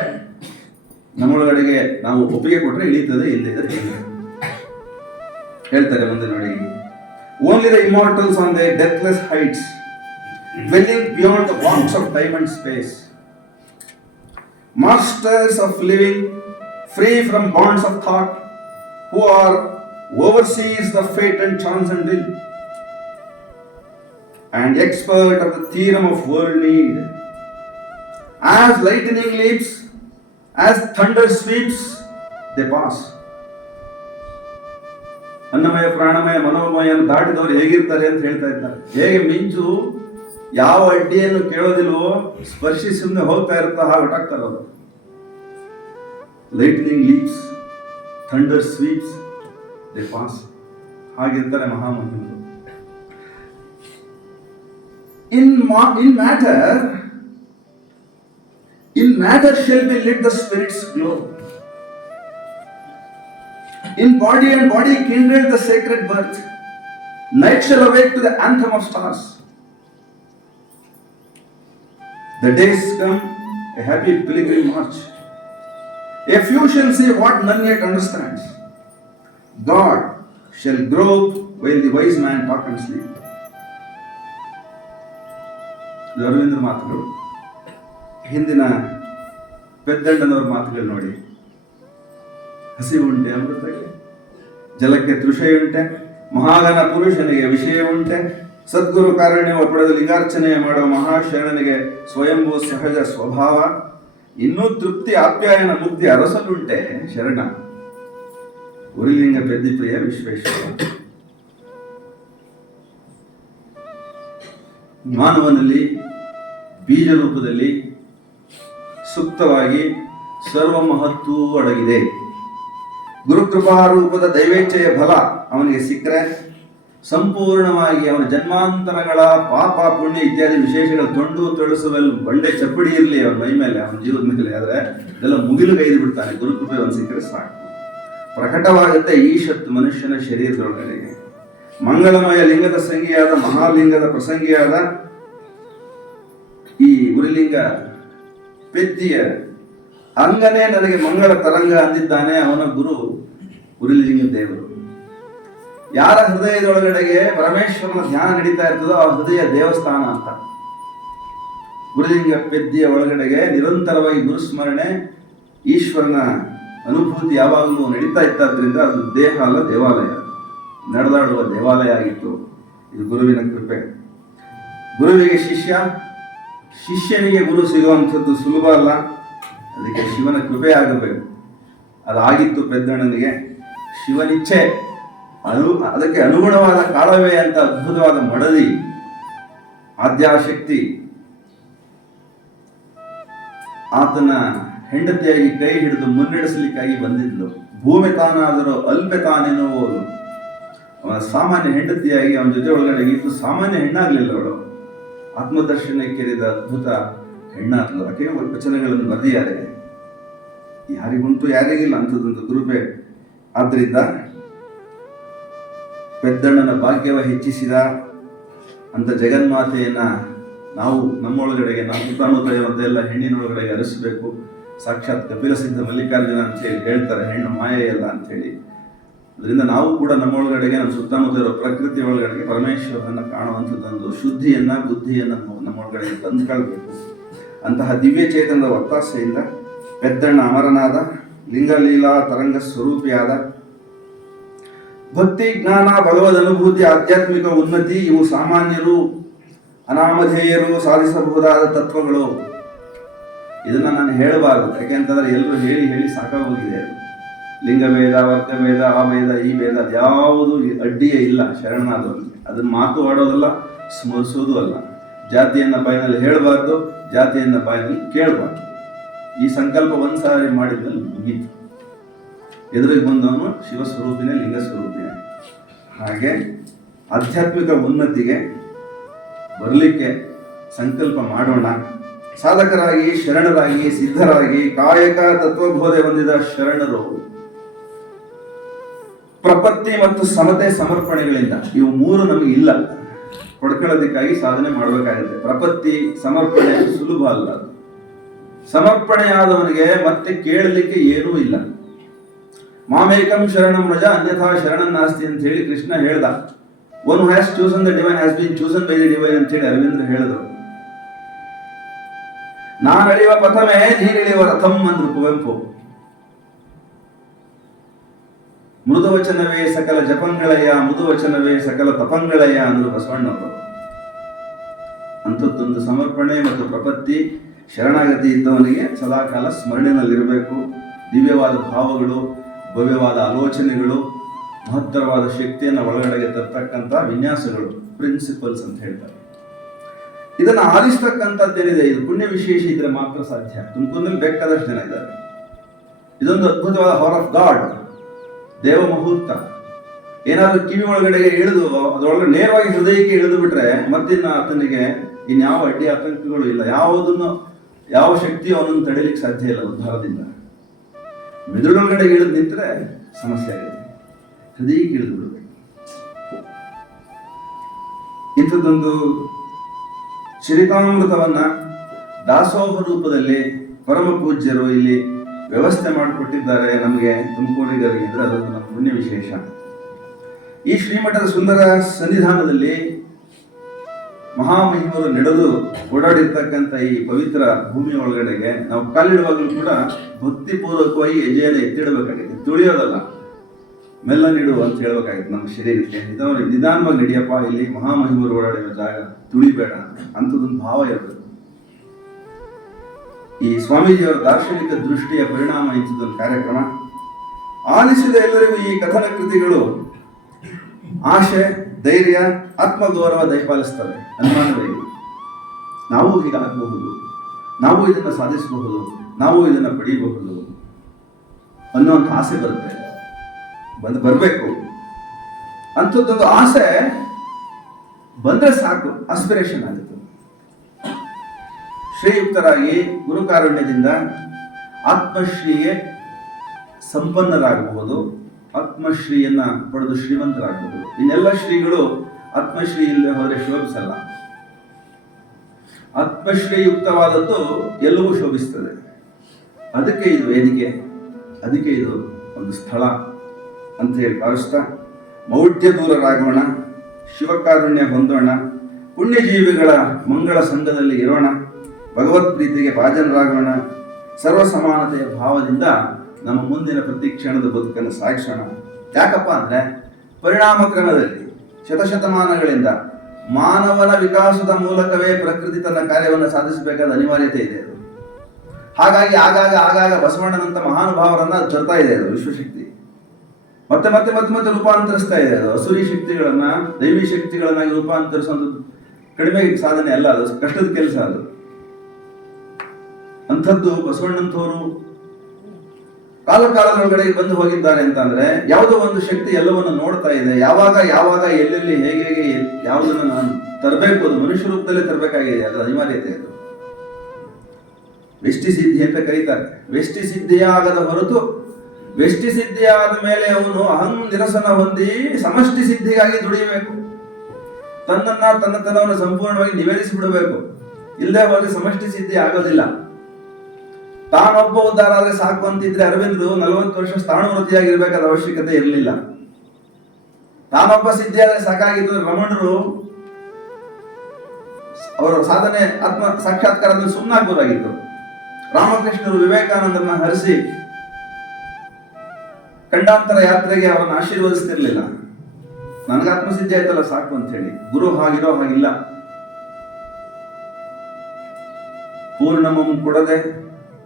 ನಮ್ಮೊಳಗಡೆಗೆ ನಾವು ಒಪ್ಪಿಗೆ ಕೊಟ್ಟರೆ ಇಳೀತದೆ, ಇಲ್ಲದಿದ್ದರೆ ಹೇಳ್ತಾರೆ ಮುಂದೆ ನೋಡಿ. Only the immortals on the deathless heights dwelling beyond the bounds of time and space, masters of living, free from bonds of thought, who are oversees the fate and chance and will, and expert of the theorem of world need. As lightning leaps, as thunder sweeps, they pass. ಅನ್ನಮಯ, ಪ್ರಾಣಮಯ, ಮನೋಮಯನ್ನು ದಾಟಿದವರು ಹೇಗಿರ್ತಾರೆ ಅಂತ ಹೇಳ್ತಾ ಇದ್ದಾರೆ. ಹೇಗೆ ಮಿಂಚು ಯಾವ ಅಡ್ಡಿಯನ್ನು ಕೇಳೋದಿಲ್ವೋ, ಸ್ಪರ್ಶಿ ಸುಮ್ಮನೆ ಹೋಗ್ತಾ ಇರುತ್ತಾ ಹಾಗೆ ಹೊಟ್ಟಾಗ್ತಾರೆ ಅವರು. Lightning leaps, thunder sweeps, they pass. ಹಾಗಿರ್ತಾರೆ ಮಹಾಮಹಿಮರು. In matter shall be lit the spirit's glow. In body and body kindled the sacred birth. Night shall awake to the anthem of stars. The days come, a happy pilgrim march. A few shall see what none yet understands. God shall grope while the wise man talk and sleep. ಅರವಿಂದ್ರ ಮಾತುಗಳು. ಹಿಂದಿನ ಪೆದ್ದಣ್ಣನವರ ಮಾತುಗಳು ನೋಡಿ. ಹಸಿವುಂಟೆ ಅಮೃತಕ್ಕೆ, ಜಲಕ್ಕೆ ತೃಷೆಯುಂಟೆ, ಮಹಾಗಣ ಪುರುಷನಿಗೆ ವಿಷಯವುಂಟೆ, ಸದ್ಗುರು ಕಾರಣ್ಯವ ಪಡೆದು ಲಿಂಗಾರ್ಚನೆ ಮಾಡುವ ಮಹಾಶರಣನಿಗೆ ಸ್ವಯಂಭೂ ಸಹಜ ಸ್ವಭಾವ, ಇನ್ನೂ ತೃಪ್ತಿ ಆಪ್ಯಾಯನ ಮುಕ್ತಿ ಅರಸಲುಂಟೆ ಶರಣ. ಉರಿಲಿಂಗ ಪೆದ್ದಿಪ್ರಿಯ ವಿಶ್ವೇಶ್ವರ. ಮಾನವನಲ್ಲಿ ಬೀಜ ರೂಪದಲ್ಲಿ ಸುಪ್ತವಾಗಿ ಸರ್ವ ಮಹತ್ವವೂ ಅಡಗಿದೆ. ಗುರುಕೃಪಾ ರೂಪದ ದೈವೇಚ್ಛೆಯ ಫಲ ಅವನಿಗೆ ಸಿಕ್ಕರೆ ಸಂಪೂರ್ಣವಾಗಿ ಅವನ ಜನ್ಮಾಂತರಗಳ ಪಾಪ ಪುಣ್ಯ ಇತ್ಯಾದಿ ವಿಶೇಷಗಳ ತೊಂಡು ತೊಳಸುವಲ್ಲಿ ಬಂಡೆ ಚಪ್ಪಡಿ ಇರಲಿ ಅವನ ಮೈ ಮೇಲೆ, ಅವನ ಜೀವದ ಮೇಲೆ, ಆದರೆ ಇದೆಲ್ಲ ಮುಗಿಲುಗೈದು ಬಿಡ್ತಾನೆ. ಗುರುಕೃಪೆ ಅವನು ಸಿಕ್ಕರೆ ಸಾಕು. ಪ್ರಕಟವಾಗುತ್ತೆ ಈಶತ್ ಮನುಷ್ಯನ ಶರೀರದೊಳಗಡೆಗೆ. ಮಂಗಳಮಯ ಲಿಂಗದ ಸಂಗಿಯಾದ, ಮಹಾಲಿಂಗದ ಪ್ರಸಂಗಿಯಾದ ಈ ಉರಿಲಿಂಗ ಪೆದ್ದಿಯ ಅಂಗನೇ ನನಗೆ ಮಂಗಳ ತರಂಗ ಅಂದಿದ್ದಾನೆ ಅವನ ಗುರು ಉರಿಲಿಂಗ ದೇವರು. ಯಾರ ಹೃದಯದೊಳಗಡೆಗೆ ಪರಮೇಶ್ವರನ ಧ್ಯಾನ ನಡೀತಾ ಇರ್ತದೋ ಆ ಹೃದಯ ದೇವಸ್ಥಾನ ಅಂತ. ಉರಿಲಿಂಗ ಪೆದ್ದಿಯ ಒಳಗಡೆಗೆ ನಿರಂತರವಾಗಿ ಗುರುಸ್ಮರಣೆ, ಈಶ್ವರನ ಅನುಭೂತಿ ಯಾವಾಗಲೂ ನಡೀತಾ ಇತ್ತಾದ್ರಿಂದ ಅದು ದೇಹ ಅಲ್ಲ, ದೇವಾಲಯ, ನಡೆದಾಡುವ ದೇವಾಲಯ ಆಗಿತ್ತು. ಇದು ಗುರುವಿನ ಕೃಪೆ. ಗುರುವಿಗೆ ಶಿಷ್ಯ, ಶಿಷ್ಯನಿಗೆ ಗುರು ಸಿಗುವಂಥದ್ದು ಸುಲಭ ಅಲ್ಲ. ಅದಕ್ಕೆ ಶಿವನ ಕೃಪೆ ಆಗಬೇಕು. ಅದಾಗಿತ್ತು ಪೆದ್ದಣ್ಣನಿಗೆ. ಶಿವನಿಚ್ಛೆ, ಅದಕ್ಕೆ ಅನುಗುಣವಾದ ಕಾಳವೇ ಅಂತ ಅದ್ಭುತವಾದ ಮಡದಿ ಆದ್ಯಾಶಕ್ತಿ ಆತನ ಹೆಂಡತಿಯಾಗಿ ಕೈ ಹಿಡಿದು ಮುನ್ನಡೆಸಲಿಕ್ಕಾಗಿ ಬಂದಿದ್ಲು. ಭೂಮಿ ತಾನಾದರೂ ಅಲ್ಪೆ ತಾನೆನ್ನುವುದು. ಅವನ ಸಾಮಾನ್ಯ ಹೆಂಡತಿಯಾಗಿ ಅವನ ಜೊತೆ ಒಳಗಡೆ ಇದ್ದು ಸಾಮಾನ್ಯ ಹೆಣ್ಣಾಗ್ಲಿಲ್ಲ ಅವಳು. ಆತ್ಮದರ್ಶನ ಕೆರೆದ ಅದ್ಭುತ ಹೆಣ್ಣಾದ್ಲು. ಆಕೆ ವಚನಗಳನ್ನು ಬರೆದಿದ್ದಾರೆ. ಯಾರಿಗುಂಟು ಯಾರಿಗಿಲ್ಲ ಅಂಥದ್ದೊಂದು ಕೃಪೆ. ಆದ್ರಿಂದ ಪೆದ್ದಣ್ಣನ ಭಾಗ್ಯವ ಹೆಚ್ಚಿಸಿದ ಅಂತ ಜಗನ್ಮಾತೆಯನ್ನ ನಾವು ನಮ್ಮೊಳಗಡೆಗೆ, ನಾವು ಸುತ್ತಮುತ್ತ ಇರುವಂತೆಲ್ಲ ಹೆಣ್ಣಿನೊಳಗಡೆಗೆ ಅರಸಬೇಕು. ಸಾಕ್ಷಾತ್ ಕಪಿಲ ಸಿದ್ಧ ಮಲ್ಲಿಕಾರ್ಜುನ ಅಂತ ಹೇಳಿ ಹೇಳ್ತಾರೆ, ಹೆಣ್ಣು ಮಾಯೆಯಲ್ಲ ಅಂತ ಹೇಳಿ. ಅದರಿಂದ ನಾವು ಕೂಡ ನಮ್ಮೊಳಗಡೆಗೆ, ನಮ್ಮ ಸುತ್ತಮುತ್ತ ಇರೋ ಪ್ರಕೃತಿ ಒಳಗಡೆಗೆ ಪರಮೇಶ್ವರನ ಕಾಣುವಂಥದ್ದೊಂದು ಶುದ್ಧಿಯನ್ನ, ಬುದ್ಧಿಯನ್ನ ನಮ್ಮೊಳಗಡೆಗೆ ತಂದುಕೊಳ್ಬೇಕು. ಅಂತಹ ದಿವ್ಯ ಚೇತನದ ಒತ್ತಾಸೆಯಿಂದ ಪೆದ್ದಣ್ಣ ಅಮರನಾದ, ಲಿಂಗಲೀಲಾ ತರಂಗ ಸ್ವರೂಪಿಯಾದ. ಭಕ್ತಿ, ಜ್ಞಾನ, ಭಗವದ್ ಅನುಭೂತಿ, ಆಧ್ಯಾತ್ಮಿಕ ಉನ್ನತಿ ಇವು ಸಾಮಾನ್ಯರು, ಅನಾಮಧೇಯರು ಸಾಧಿಸಬಹುದಾದ ತತ್ವಗಳು. ಇದನ್ನ ನಾನು ಹೇಳಬಾರದು, ಯಾಕೆಂತಂದ್ರೆ ಎಲ್ಲರೂ ಹೇಳಿ ಹೇಳಿ ಸಾಕಾಗೋಗಿದೆ. ಲಿಂಗಭೇದ, ವರ್ಗಭೇದ, ಆ ಭೇದ, ಈ ಭೇದ ಅದ್ಯಾವುದು ಅಡ್ಡಿಯೇ ಇಲ್ಲ ಶರಣಾದವರಿಗೆ. ಅದನ್ನ ಮಾತು ಆಡೋದಲ್ಲ, ಸ್ಮರಿಸೋದು ಅಲ್ಲ. ಜಾತಿಯನ್ನ ಬೈನಲ್ಲಿ ಹೇಳಬಾರ್ದು, ಜಾತಿಯನ್ನ ಬಾಯಿನಲ್ಲಿ ಕೇಳಬಾರ್ದು. ಈ ಸಂಕಲ್ಪ ಒಂದ್ಸಾರಿ ಮಾಡಿದ್ಮೇಲೆ ಮುಗೀತು. ಎದುರಿಗೆ ಬಂದವನು ಶಿವಸ್ವರೂಪಿನೇ, ಲಿಂಗ ಸ್ವರೂಪಿನೇ. ಹಾಗೆ ಆಧ್ಯಾತ್ಮಿಕ ಉನ್ನತಿಗೆ ಬರಲಿಕ್ಕೆ ಸಂಕಲ್ಪ ಮಾಡೋಣ. ಸಾಧಕರಾಗಿ, ಶರಣರಾಗಿ, ಸಿದ್ಧರಾಗಿ, ಕಾಯಕ ತತ್ವಬೋಧೆ ಹೊಂದಿದ ಶರಣರು ಪ್ರಪತ್ತಿ ಮತ್ತು ಸಮತೆ ಸಮರ್ಪಣೆಗಳಿಂದ, ಇವು ಮೂರು ನಮಗೆ ಇಲ್ಲ, ಪಡ್ಕೊಳ್ಳೋದಕ್ಕಾಗಿ ಸಾಧನೆ ಮಾಡಬೇಕಾಗುತ್ತೆ. ಪ್ರಪತ್ತಿ ಸಮರ್ಪಣೆ ಸುಲಭ ಅಲ್ಲ. ಸಮರ್ಪಣೆಯಾದವನಿಗೆ ಮತ್ತೆ ಕೇಳಲಿಕ್ಕೆ ಏನೂ ಇಲ್ಲ. ಮಾಮೇಕಂ ಶರಣಂ ರಜ ಅನ್ಯಥಾ ಶರಣಂ ನಾಸ್ತಿ ಅಂತ ಹೇಳಿ ಕೃಷ್ಣ ಹೇಳ್ದ. One has chosen the divine has been chosen by the divine ಅಂತ ಹೇಳಿ ಅರವಿಂದ್ರ ಹೇಳಿದ್ರು. ನಾನಳಿಯುವ ಪಥಮೇ ನೀನಿಳಿಯುವ ರಥಂ ಅಂದ್ರು ಕುವೆಂಪು. ಮೃದುವಚನವೇ ಸಕಲ ಜಪಂಗಳಯ್ಯ, ಮೃದುವಚನವೇ ಸಕಲ ತಪಂಗಳಯ್ಯ ಅಂದ್ರು ಬಸವಣ್ಣವರು. ಅಂಥದ್ದೊಂದು ಸಮರ್ಪಣೆ ಮತ್ತು ಪ್ರಪತ್ತಿ, ಶರಣಾಗತಿ ಇದ್ದವನಿಗೆ ಸದಾಕಾಲ ಸ್ಮರಣೆಯಲ್ಲಿರಬೇಕು. ದಿವ್ಯವಾದ ಭಾವಗಳು, ಭವ್ಯವಾದ ಆಲೋಚನೆಗಳು, ಮಹತ್ತರವಾದ ಶಕ್ತಿಯನ್ನು ಒಳಗಡೆಗೆ ತರ್ತಕ್ಕಂಥ ವಿನ್ಯಾಸಗಳು, ಪ್ರಿನ್ಸಿಪಲ್ಸ್ ಅಂತ ಹೇಳ್ತಾರೆ. ಇದನ್ನು ಆಲಿಸ್ತಕ್ಕಂಥದ್ದೇನಿದೆ, ಇದು ಪುಣ್ಯ ವಿಶೇಷ ಇದ್ರೆ ಮಾತ್ರ ಸಾಧ್ಯ. ತುಮಕೂರಿನಲ್ಲಿ ಬೇಕಾದಷ್ಟು ಜನ ಇದ್ದಾರೆ. ಇದೊಂದು ಅದ್ಭುತವಾದ ಹವರ್ ಆಫ್ ಗಾಡ್, ದೇವ ಮುಹೂರ್ತ. ಏನಾದರೂ ಕಿವಿ ಒಳಗಡೆಗೆ ಇಳಿದು ಅದರೊಳಗೆ ನೇರವಾಗಿ ಹೃದಯಕ್ಕೆ ಇಳಿದು ಬಿಟ್ರೆ ಮತ್ತಿನ್ನ ಆತನಿಗೆ ಇನ್ಯಾವ ಅಡ್ಡಿ ಆತಂಕಗಳು ಇಲ್ಲ. ಯಾವ ಶಕ್ತಿಯು ಅವನನ್ನು ತಡೆಯಲಿಕ್ಕೆ ಸಾಧ್ಯ ಇಲ್ಲ ಉದ್ಧಾರದಿಂದ. ಮೆದುಳೊಳಗಡೆ ಇಳಿದು ನಿಂತರೆ ಸಮಸ್ಯೆ ಆಗುತ್ತೆ. ಹೃದಯಕ್ಕೆ ಇಳಿದು ಬಿಡಬೇಕು. ಇಂಥದ್ದೊಂದು ಚರಿತಾಮೃತವನ್ನ ದಾಸೋಹ ರೂಪದಲ್ಲಿ ಪರಮ ಪೂಜ್ಯರು ಇಲ್ಲಿ ವ್ಯವಸ್ಥೆ ಮಾಡಿಕೊಟ್ಟಿದ್ದಾರೆ ನಮಗೆ ತುಮಕೂರಿಗರಿಗೆ. ಅಂದರೆ ಅದೊಂದು ನಮ್ಮ ಪುಣ್ಯ ವಿಶೇಷ. ಈ ಶ್ರೀಮಠದ ಸುಂದರ ಸನ್ನಿಧಾನದಲ್ಲಿ ಮಹಾಮಹಿಮರು ನಡೆದು ಓಡಾಡಿರ್ತಕ್ಕಂಥ ಈ ಪವಿತ್ರ ಭೂಮಿಯ ಒಳಗಡೆಗೆ ನಾವು ಕಾಲಿಡುವಾಗಲೂ ಕೂಡ ಭಕ್ತಿಪೂರ್ವಕವಾಗಿ ಹೆಜ್ಜೆಯನ್ನು ಎತ್ತಿಡಬೇಕಾಗಿದೆ. ತುಳಿಯೋದಲ್ಲ, ಮೆಲ್ಲ ನೀಡು ಅಂತ ಹೇಳ್ಬೇಕಾಗಿತ್ತು ನಮ್ಮ ಶರೀರಕ್ಕೆ. ಇದನ್ನು ನಿಧಾನವಾಗಿ ನಡಿಯಪ್ಪ, ಇಲ್ಲಿ ಮಹಾಮಹಿಮರು ಓಡಾಡಿರೋ ಜಾಗ, ತುಳಿಬೇಡ ಅಂಥದ್ದೊಂದು ಭಾವ ಇರಬೇಕು. ಈ ಸ್ವಾಮೀಜಿಯವರ ದಾರ್ಶನಿಕ ದೃಷ್ಟಿಯ ಪರಿಣಾಮ ಇಂಥದ್ದೊಂದು ಕಾರ್ಯಕ್ರಮ. ಆಲಿಸಿದ ಎಲ್ಲರಿಗೂ ಈ ಕಥನ ಕೃತಿಗಳು ಆಶೆ, ಧೈರ್ಯ, ಆತ್ಮಗೌರವ ದಯಪಾಲಿಸ್ತವೆ. ಅನುಮಾನವೇ ಇಲ್ಲ. ನಾವು ಹೀಗಾಗಬಹುದು, ನಾವು ಇದನ್ನು ಸಾಧಿಸಬಹುದು, ನಾವು ಇದನ್ನು ಪಡೆಯಬಹುದು ಅನ್ನುವಂಥ ಆಸೆ ಬರುತ್ತೆ. ಬರಬೇಕು ಅಂಥದ್ದೊಂದು ಆಸೆ ಬಂದ್ರೆ ಸಾಕು, ಆಸ್ಪಿರೇಷನ್ ಆಗುತ್ತೆ. ಶ್ರೀಯುಕ್ತರಾಗಿ ಗುರುಕಾರುಣ್ಯದಿಂದ ಆತ್ಮಶ್ರೀಗೆ ಸಂಪನ್ನರಾಗಬಹುದು, ಆತ್ಮಶ್ರೀಯನ್ನ ಪಡೆದು ಶ್ರೀಮಂತರಾಗಬಹುದು. ಇನ್ನೆಲ್ಲ ಶ್ರೀಗಳು ಆತ್ಮಶ್ರೀ ಇಲ್ಲದೆ ಹೋದರೆ ಶೋಭಿಸಲ್ಲ. ಆತ್ಮಶ್ರೀಯುಕ್ತವಾದದ್ದು ಎಲ್ಲವೂ ಶೋಭಿಸ್ತದೆ. ಅದಕ್ಕೆ ಇದು ವೇದಿಕೆ, ಅದಕ್ಕೆ ಇದು ಒಂದು ಸ್ಥಳ ಅಂತ ಹೇಳಿ ಭಾವಿಸ್ತಾ ಮೌಢ್ಯ ದೂರರಾಗೋಣ, ಶಿವಕಾರುಣ್ಯ ಹೊಂದೋಣ, ಪುಣ್ಯಜೀವಿಗಳ ಮಂಗಳ ಸಂಘದಲ್ಲಿ ಇರೋಣ, ಭಗವತ್ ಪ್ರೀತಿಗೆ ಭಾಜನರಾಗೋಣ, ಸರ್ವ ಸಮಾನತೆಯ ಭಾವದಿಂದ ನಮ್ಮ ಮುಂದಿನ ಪ್ರತಿ ಕ್ಷಣದ ಬದುಕನ್ನು ಸಾಗಿಸೋಣ. ಯಾಕಪ್ಪ ಅಂದರೆ ಪರಿಣಾಮ ಕ್ರಮದಲ್ಲಿ ಶತಶತಮಾನಗಳಿಂದ ಮಾನವನ ವಿಕಾಸದ ಮೂಲಕವೇ ಪ್ರಕೃತಿ ತನ್ನ ಕಾರ್ಯವನ್ನು ಸಾಧಿಸಬೇಕಾದ ಅನಿವಾರ್ಯತೆ ಇದೆ. ಅದು ಹಾಗಾಗಿ ಆಗಾಗ ಬಸವಣ್ಣನಂತ ಮಹಾನುಭಾವರನ್ನ ತರ್ತಾ ಇದೆ. ಅದು ವಿಶ್ವಶಕ್ತಿ ಮತ್ತೆ ಮತ್ತೆ ಮತ್ತೆ ಮತ್ತೆ ರೂಪಾಂತರಿಸ್ತಾ ಇದೆ. ಅದು ಅಸುರಿ ಶಕ್ತಿಗಳನ್ನ ದೈವಿ ಶಕ್ತಿಗಳನ್ನಾಗಿ ರೂಪಾಂತರಿಸುವಂಥದ್ದು ಕಡಿಮೆ ಸಾಧನೆ ಅಲ್ಲ, ಅದು ಕಷ್ಟದ ಕೆಲಸ. ಅದು ಅಂಥದ್ದು ಬಸವಣ್ಣಂಥವರು ಕಾಲದೊಳಗಡೆ ಬಂದು ಹೋಗಿದ್ದಾರೆ ಅಂತಂದ್ರೆ ಯಾವುದೋ ಒಂದು ಶಕ್ತಿ ಎಲ್ಲವನ್ನು ನೋಡ್ತಾ ಇದೆ. ಯಾವಾಗ ಎಲ್ಲೆಲ್ಲಿ ಹೇಗೆ ಯಾವುದನ್ನು ನಾನು ತರಬೇಕು, ಅದು ಮನುಷ್ಯ ರೂಪದಲ್ಲೇ ತರಬೇಕಾಗಿದೆ. ಅದರ ಅನಿವಾರ್ಯತೆ. ಅದು ವ್ಯಷ್ಟಿ ಸಿದ್ಧಿ ಅಂತ ಕರೀತಾರೆ. ವ್ಯಷ್ಟಿ ಸಿದ್ಧಿಯಾಗದ ಹೊರತು ವ್ಯಷ್ಟಿ ಸಿದ್ಧಿಯಾದ ಮೇಲೆ ಅವನು ಅಹಂ ನಿರಸನ ಹೊಂದಿ ಸಮಷ್ಟಿ ಸಿದ್ಧಿಗಾಗಿ ದುಡಿಯಬೇಕು. ತನ್ನತನವನ್ನು ಸಂಪೂರ್ಣವಾಗಿ ನಿವೇದಿಸಿ ಬಿಡಬೇಕು. ಇಲ್ಲದೆ ಹೋದ್ರೆ ಸಮಷ್ಟಿ ಸಿದ್ಧಿ ಆಗೋದಿಲ್ಲ. ತಾನೊಬ್ಬ ಉದ್ಧಾರ ಆದ್ರೆ ಸಾಕು ಅಂತಿದ್ರೆ ಅರವಿಂದ್ರು 40 ವರ್ಷ ಸ್ಥಾಣುವೃತ್ತಿಯಾಗಿರ್ಬೇಕಾದ ಅವಶ್ಯಕತೆ ಇರಲಿಲ್ಲ. ತಾನೊಬ್ಬ ಸಿದ್ಧಿ ಆದ್ರೆ ಸಾಕಾಗಿದ್ದು. ರಮಣರು ಅವರ ಸಾಧನೆ ಆತ್ಮ ಸಾಕ್ಷಾತ್ಕಾರದಲ್ಲಿ ಸುಮ್ಮನಾಗಬಹುದಾಗಿತ್ತು. ರಾಮಕೃಷ್ಣರು ವಿವೇಕಾನಂದರನ್ನ ಹರಿಸಿ ಖಂಡಾಂತರ ಯಾತ್ರೆಗೆ ಅವರನ್ನು ಆಶೀರ್ವದಿಸ್ತಿರ್ಲಿಲ್ಲ. ನನಗೆ ಆತ್ಮಸಿದ್ಧಿ ಆಯ್ತಲ್ಲ ಸಾಕು ಅಂತ ಹೇಳಿ. ಗುರು ಹಾಗಿರೋ ಹಾಗಿಲ್ಲ. ಪೂರ್ಣಮಂ ಕೊಡದೆ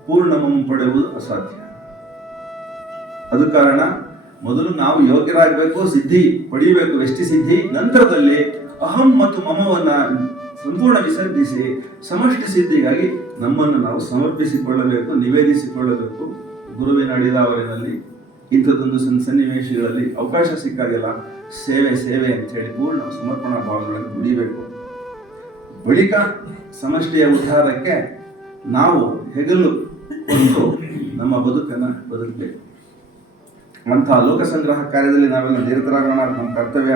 ಪೂರ್ಣಮಂ ಪಡೆಯುವುದು ಅಸಾಧ್ಯ. ಅದು ಕಾರಣ ಮೊದಲು ನಾವು ಯೋಗ್ಯರಾಗಬೇಕು, ಸಿದ್ಧಿ ಪಡೆಯಬೇಕು, ವ್ಯಷ್ಟಿ ಸಿದ್ಧಿ. ನಂತರದಲ್ಲಿ ಅಹಂ ಮತ್ತು ಮಮವನ್ನ ಸಂಪೂರ್ಣ ವಿಸರ್ಜಿಸಿ ಸಮಷ್ಟಿ ಸಿದ್ಧಿಗಾಗಿ ನಮ್ಮನ್ನು ನಾವು ಸಮರ್ಪಿಸಿಕೊಳ್ಳಬೇಕು, ನಿವೇದಿಸಿಕೊಳ್ಳಬೇಕು. ಗುರುವಿನ ಅಡಿದಾವರಿನಲ್ಲಿ ಇಂಥದ್ದೊಂದು ಸನ್ನಿವೇಶಗಳಲ್ಲಿ ಅವಕಾಶ ಸಿಕ್ಕಾಗೆಲ್ಲ ಸೇವೆ ಸೇವೆ ಅಂತ ಹೇಳಿ ಪೂರ್ಣ ಸಮರ್ಪಣಾ ಭಾವಗಳನ್ನು ದುಡಿಬೇಕು. ಬಳಿಕ ಸಮಷ್ಟಿಯ ಉದ್ಧಾರಕ್ಕೆ ನಾವು ಹೆಗಲು ಹೊತ್ತು ನಮ್ಮ ಬದುಕನ್ನು ಬದುಕಬೇಕು. ಅಂತಹ ಲೋಕ ಸಂಗ್ರಹ ಕಾರ್ಯದಲ್ಲಿ ನಾವೆಲ್ಲ ನಿರತರಾಗೋಣ, ನಮ್ಮ ಕರ್ತವ್ಯ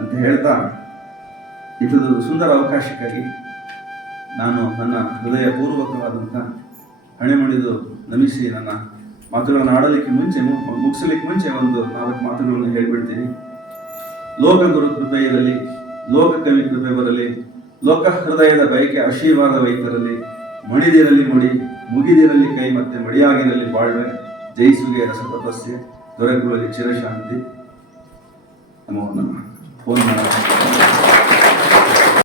ಅಂತ ಹೇಳ್ತಾ ಇಂಥದ್ದೊಂದು ಸುಂದರ ಅವಕಾಶಕ್ಕಾಗಿ ನಾನು ನನ್ನ ಹೃದಯಪೂರ್ವಕವಾದಂಥ ಹಣೆ ಮುಡಿದು ನಮಿಸಿ ನನ್ನ ಮಾತುಗಳನ್ನು ಆಡಲಿಕ್ಕೆ ಮುಂಚೆ ಮುಗಿಸಲಿಕ್ಕೆ ಮುಂಚೆ ಒಂದು 4 ಮಾತುಗಳನ್ನು ಹೇಳಿಬಿಡ್ತೀನಿ. ಲೋಕ ಗುರು ಕೃಪೆ ಇರಲಿ, ಲೋಕ ಕವಿ ಕೃಪೆ ಬರಲಿ, ಲೋಕ ಹೃದಯದ ಬಯಕೆ ಆಶೀರ್ವಾದವೈತರಲಿ, ಮಣಿದಿರಲಿ ಮುಡಿ, ಮುಗಿದಿರಲಿ ಕೈ, ಮತ್ತೆ ಮಡಿಯಾಗಿರಲಿ ಬಾಳ್ವೆ, ಜಯಿಸುಗೆ ರಸತಪಸ್ಯೆ, ದೊರೆಗುಳಲಿ ಚಿರಶಾಂತಿ. ನಮೋ ನಮಃ. ಫೋನ್